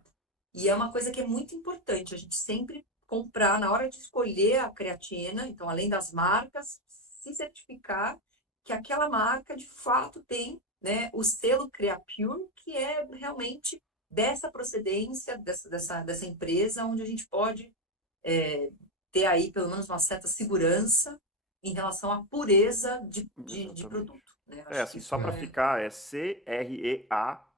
E é uma coisa que é muito importante, a gente sempre comprar na hora de escolher a creatina, então além das marcas, se certificar que aquela marca de fato tem, né, o selo Creapure, que é realmente dessa procedência, dessa empresa, onde a gente pode ter aí pelo menos uma certa segurança em relação à pureza de Exatamente. produto, né? É, Acho que assim, só isso para é ficar, é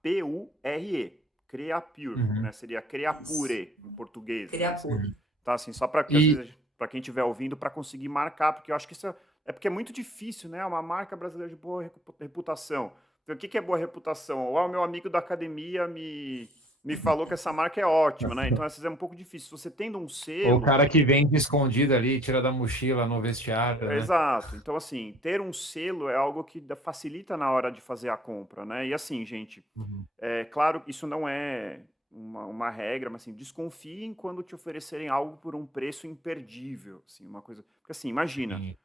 Creapure. Creapure, Uhum. né? Seria isso, Creapure em português, né? Mas Creapure. Uhum. tá assim, só para que às E, vezes para quem estiver ouvindo para conseguir marcar, porque eu acho que isso é porque é muito difícil, né? Uma marca brasileira de boa reputação. Então, o que que é boa reputação? Ou o meu amigo da academia me falou que essa marca é ótima, né? Então, às vezes é um pouco difícil. Se você tendo um o selo, cara que vende escondido ali, tira da mochila no vestiário, né? exato. Então, assim, ter um selo é algo que facilita na hora de fazer a compra, né? E assim, gente, Uhum. é claro que isso não é uma regra, mas assim, desconfiem quando te oferecerem algo por um preço imperdível, assim, uma coisa. Porque assim, imagina, Sim.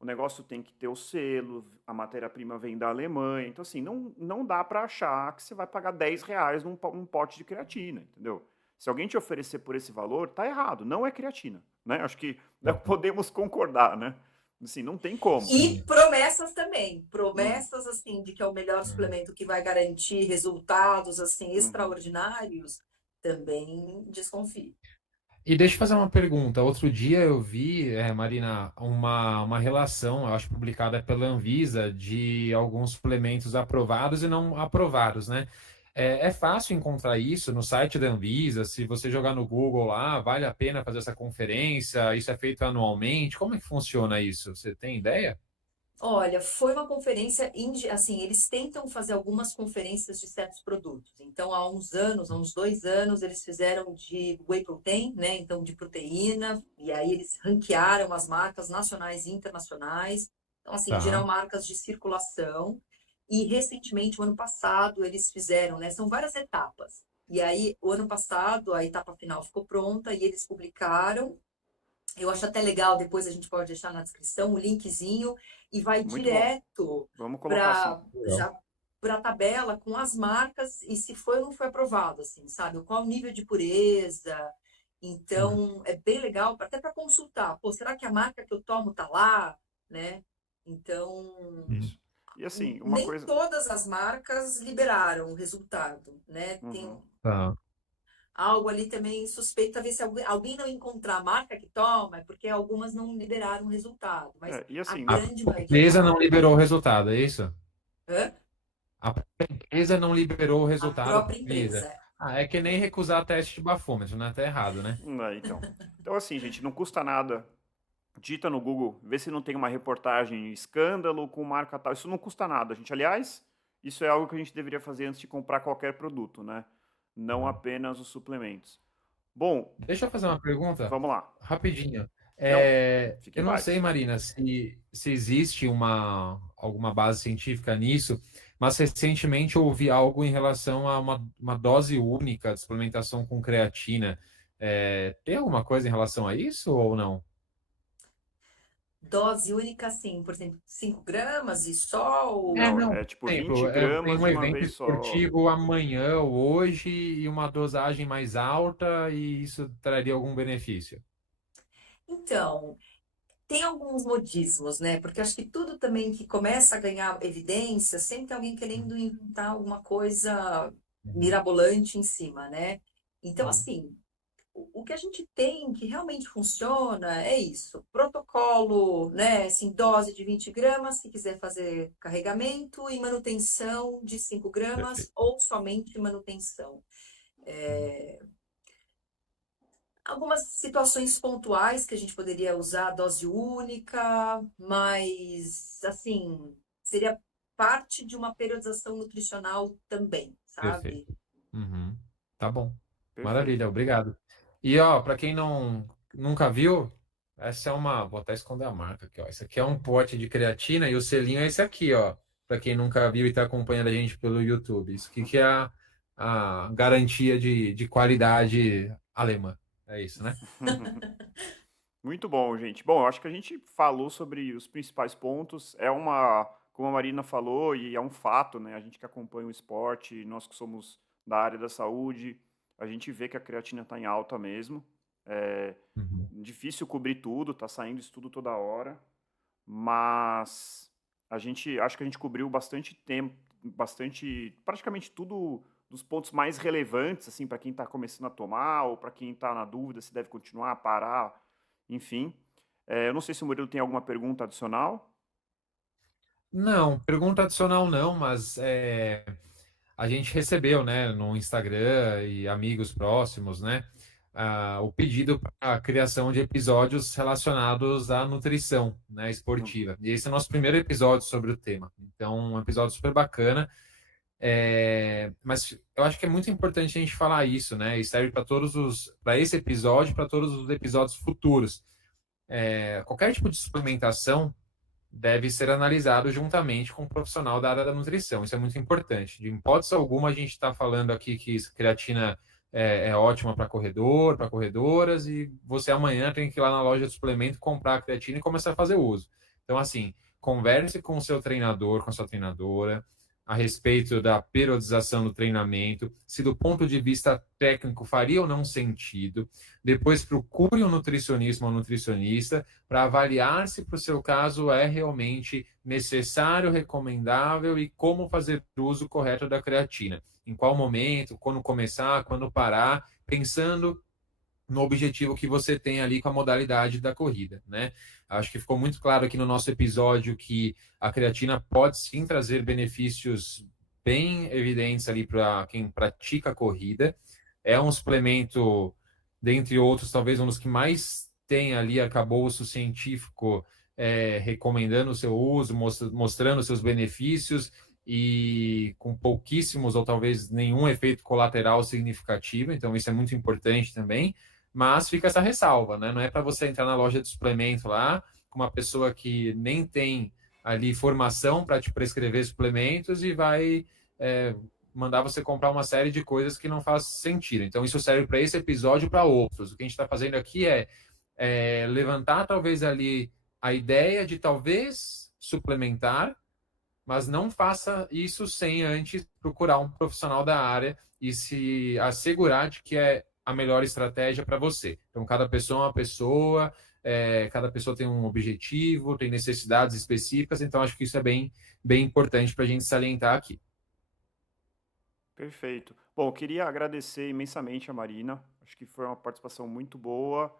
o negócio tem que ter o selo, a matéria-prima vem da Alemanha, então assim, não dá para achar que você vai pagar R$ 10 num pote de creatina, entendeu? Se alguém te oferecer por esse valor, tá errado, não é creatina, né? Acho que né, Uhum. podemos concordar, né? Assim, não tem como. E Sim. promessas também, Uhum, promessas assim de que é o melhor Uhum. suplemento que vai garantir resultados assim uhum. extraordinários, também desconfie. E deixa eu fazer uma pergunta. Outro dia eu vi, Marina, uma relação, eu acho, publicada pela Anvisa de alguns suplementos aprovados e não aprovados, né? É fácil encontrar isso no site da Anvisa. Se você jogar no Google lá, vale a pena fazer essa conferência? Isso é feito anualmente? Como é que funciona isso? Você tem ideia? Olha, foi uma conferência, assim, eles tentam fazer algumas conferências de certos produtos. Então, há uns anos, há uns 2 anos, eles fizeram de whey protein, né? Então, de proteína, e aí eles ranquearam as marcas nacionais e internacionais. Então, assim, em geral, Tá. marcas de circulação. E recentemente, o ano passado, eles fizeram, né? São várias etapas. E aí, o ano passado, a etapa final ficou pronta e eles publicaram. Eu acho até legal, depois a gente pode deixar na descrição o linkzinho e vai Muito bom. direto Vamos colocar assim. para Legal. já para a tabela com as marcas e se foi ou não foi aprovado, assim, sabe? Qual o nível de pureza. Uhum. Então, é bem legal, até para consultar. Pô, será que a marca que eu tomo tá lá, né? Então, Uhum. Isso. E assim, uma nem coisa. todas as marcas liberaram o resultado, né? Tem Uhum. Tá. algo ali também suspeito, talvez se alguém não encontrar a marca que toma, é porque algumas não liberaram o resultado, mas E a assim, A grande própria maioria empresa tá. não liberou o resultado, é isso? Hã? A própria empresa não liberou o A resultado para própria a Anvisa. empresa. Ah, é que nem recusar teste de bafômetro, né? Tá errado, né? então. Então, assim, gente, não custa nada. Digita no Google, vê se não tem uma reportagem escândalo com marca tal. Isso não custa nada, gente. Aliás, isso é algo que a gente deveria fazer antes de comprar qualquer produto, né? Não Uhum. apenas os suplementos. Bom, Deixa eu fazer uma pergunta vamos lá. rapidinho. Não, fique em Eu não sei, paz. Marina, se existe alguma base científica nisso, mas recentemente eu ouvi algo em relação a uma dose única de suplementação com creatina. Tem alguma coisa em relação a isso ou não? Dose única, assim, por exemplo, 5 gramas e só Não, Não. é Por tipo 20 exemplo, tem gramas um de uma evento vez só. esportivo amanhã ou hoje e uma dosagem mais alta e isso traria algum benefício. Então, tem alguns modismos, né? Porque acho que tudo também que começa a ganhar evidência, sempre tem alguém querendo inventar alguma coisa Uhum. mirabolante em cima, né? Então, Uhum. assim, o que a gente tem que realmente funciona é isso. Protocolo, né? Assim, dose de 20 gramas, se quiser fazer carregamento, e manutenção de 5 gramas, Perfeito. ou somente manutenção. Uhum. Algumas situações pontuais que a gente poderia usar dose única, mas, assim, seria parte de uma periodização nutricional também, sabe? Perfeito. Uhum. Tá bom. Perfeito. Maravilha, obrigado. E ó, para quem nunca viu, essa é uma, vou até esconder a marca aqui, ó. Esse aqui é um pote de creatina e o selinho é esse aqui, ó. Para quem nunca viu e está acompanhando a gente pelo YouTube. Isso aqui que é a garantia de qualidade alemã. É isso, né? Muito bom, gente. Bom, eu acho que a gente falou sobre os principais pontos. É uma, como a Marina falou, e é um fato, né? A gente que acompanha o esporte, nós que somos da área da saúde, a gente vê que a creatina está em alta mesmo. É Uhum. difícil cobrir tudo, tá saindo estudo toda hora, mas acho que a gente cobriu bastante tempo, bastante, praticamente tudo dos pontos mais relevantes, assim, para quem está começando a tomar ou para quem está na dúvida se deve continuar, parar, enfim. Eu não sei se o Murilo tem alguma pergunta adicional. Não, pergunta adicional não, mas a gente recebeu, né, no Instagram e amigos próximos, né, o pedido para a criação de episódios relacionados à nutrição, né, Uhum. esportiva. E esse é o nosso primeiro episódio sobre o tema. Então, um episódio super bacana. Mas eu acho que é muito importante a gente falar isso, né? E serve para esse episódio, para todos os episódios futuros. Qualquer tipo de suplementação deve ser analisado juntamente com um profissional da área da nutrição. Isso é muito importante. De hipótese alguma, a gente está falando aqui que creatina é ótima para corredor, para corredoras, e você amanhã tem que ir lá na loja de suplemento comprar a creatina e começar a fazer uso. Então, assim, converse com o seu treinador, com a sua treinadora, a respeito da periodização do treinamento, se do ponto de vista técnico faria ou não sentido. Depois procure um nutricionista ou nutricionista para avaliar se para o seu caso é realmente necessário, recomendável e como fazer uso correto da creatina. Em qual momento, quando começar, quando parar, pensando no objetivo que você tem ali com a modalidade da corrida, né? Acho que ficou muito claro aqui no nosso episódio que a creatina pode sim trazer benefícios bem evidentes ali para quem pratica a corrida. É um suplemento, dentre outros, talvez um dos que mais tem ali arcabouço científico recomendando o seu uso, mostrando seus benefícios e com pouquíssimos ou talvez nenhum efeito colateral significativo. Então, isso é muito importante também. Mas fica essa ressalva, né? Não é para você entrar na loja de suplemento lá com uma pessoa que nem tem ali formação para te prescrever suplementos e vai é, mandar você comprar uma série de coisas que não faz sentido. Então, isso serve para esse episódio e para outros. O que a gente está fazendo aqui é levantar talvez ali a ideia de talvez suplementar, mas não faça isso sem antes procurar um profissional da área e se assegurar de que é a melhor estratégia para você. Então, cada pessoa é uma pessoa, cada pessoa tem um objetivo, tem necessidades específicas, então acho que isso é bem importante para a gente salientar aqui. Perfeito. Bom, eu queria agradecer imensamente a Marina. Acho que foi uma participação muito boa.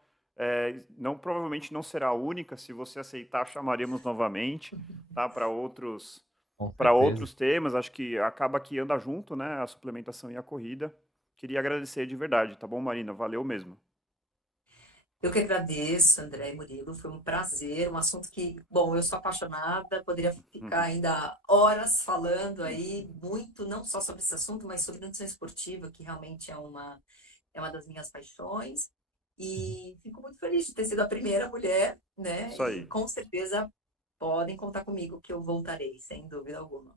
Não, provavelmente não será a única. Se você aceitar, chamaremos novamente, tá? Com Para certeza. outros temas. Acho que acaba que anda junto, né? A suplementação e a corrida. Queria agradecer de verdade, tá bom, Marina? Valeu mesmo. Eu que agradeço, André e Murilo, foi um prazer, um assunto que, bom, eu sou apaixonada, poderia ficar ainda horas falando aí, muito, não só sobre esse assunto, mas sobre nutrição esportiva, que realmente é uma das minhas paixões. E fico muito feliz de ter sido a primeira mulher, né? Isso E aí. com certeza podem contar comigo que eu voltarei, sem dúvida alguma.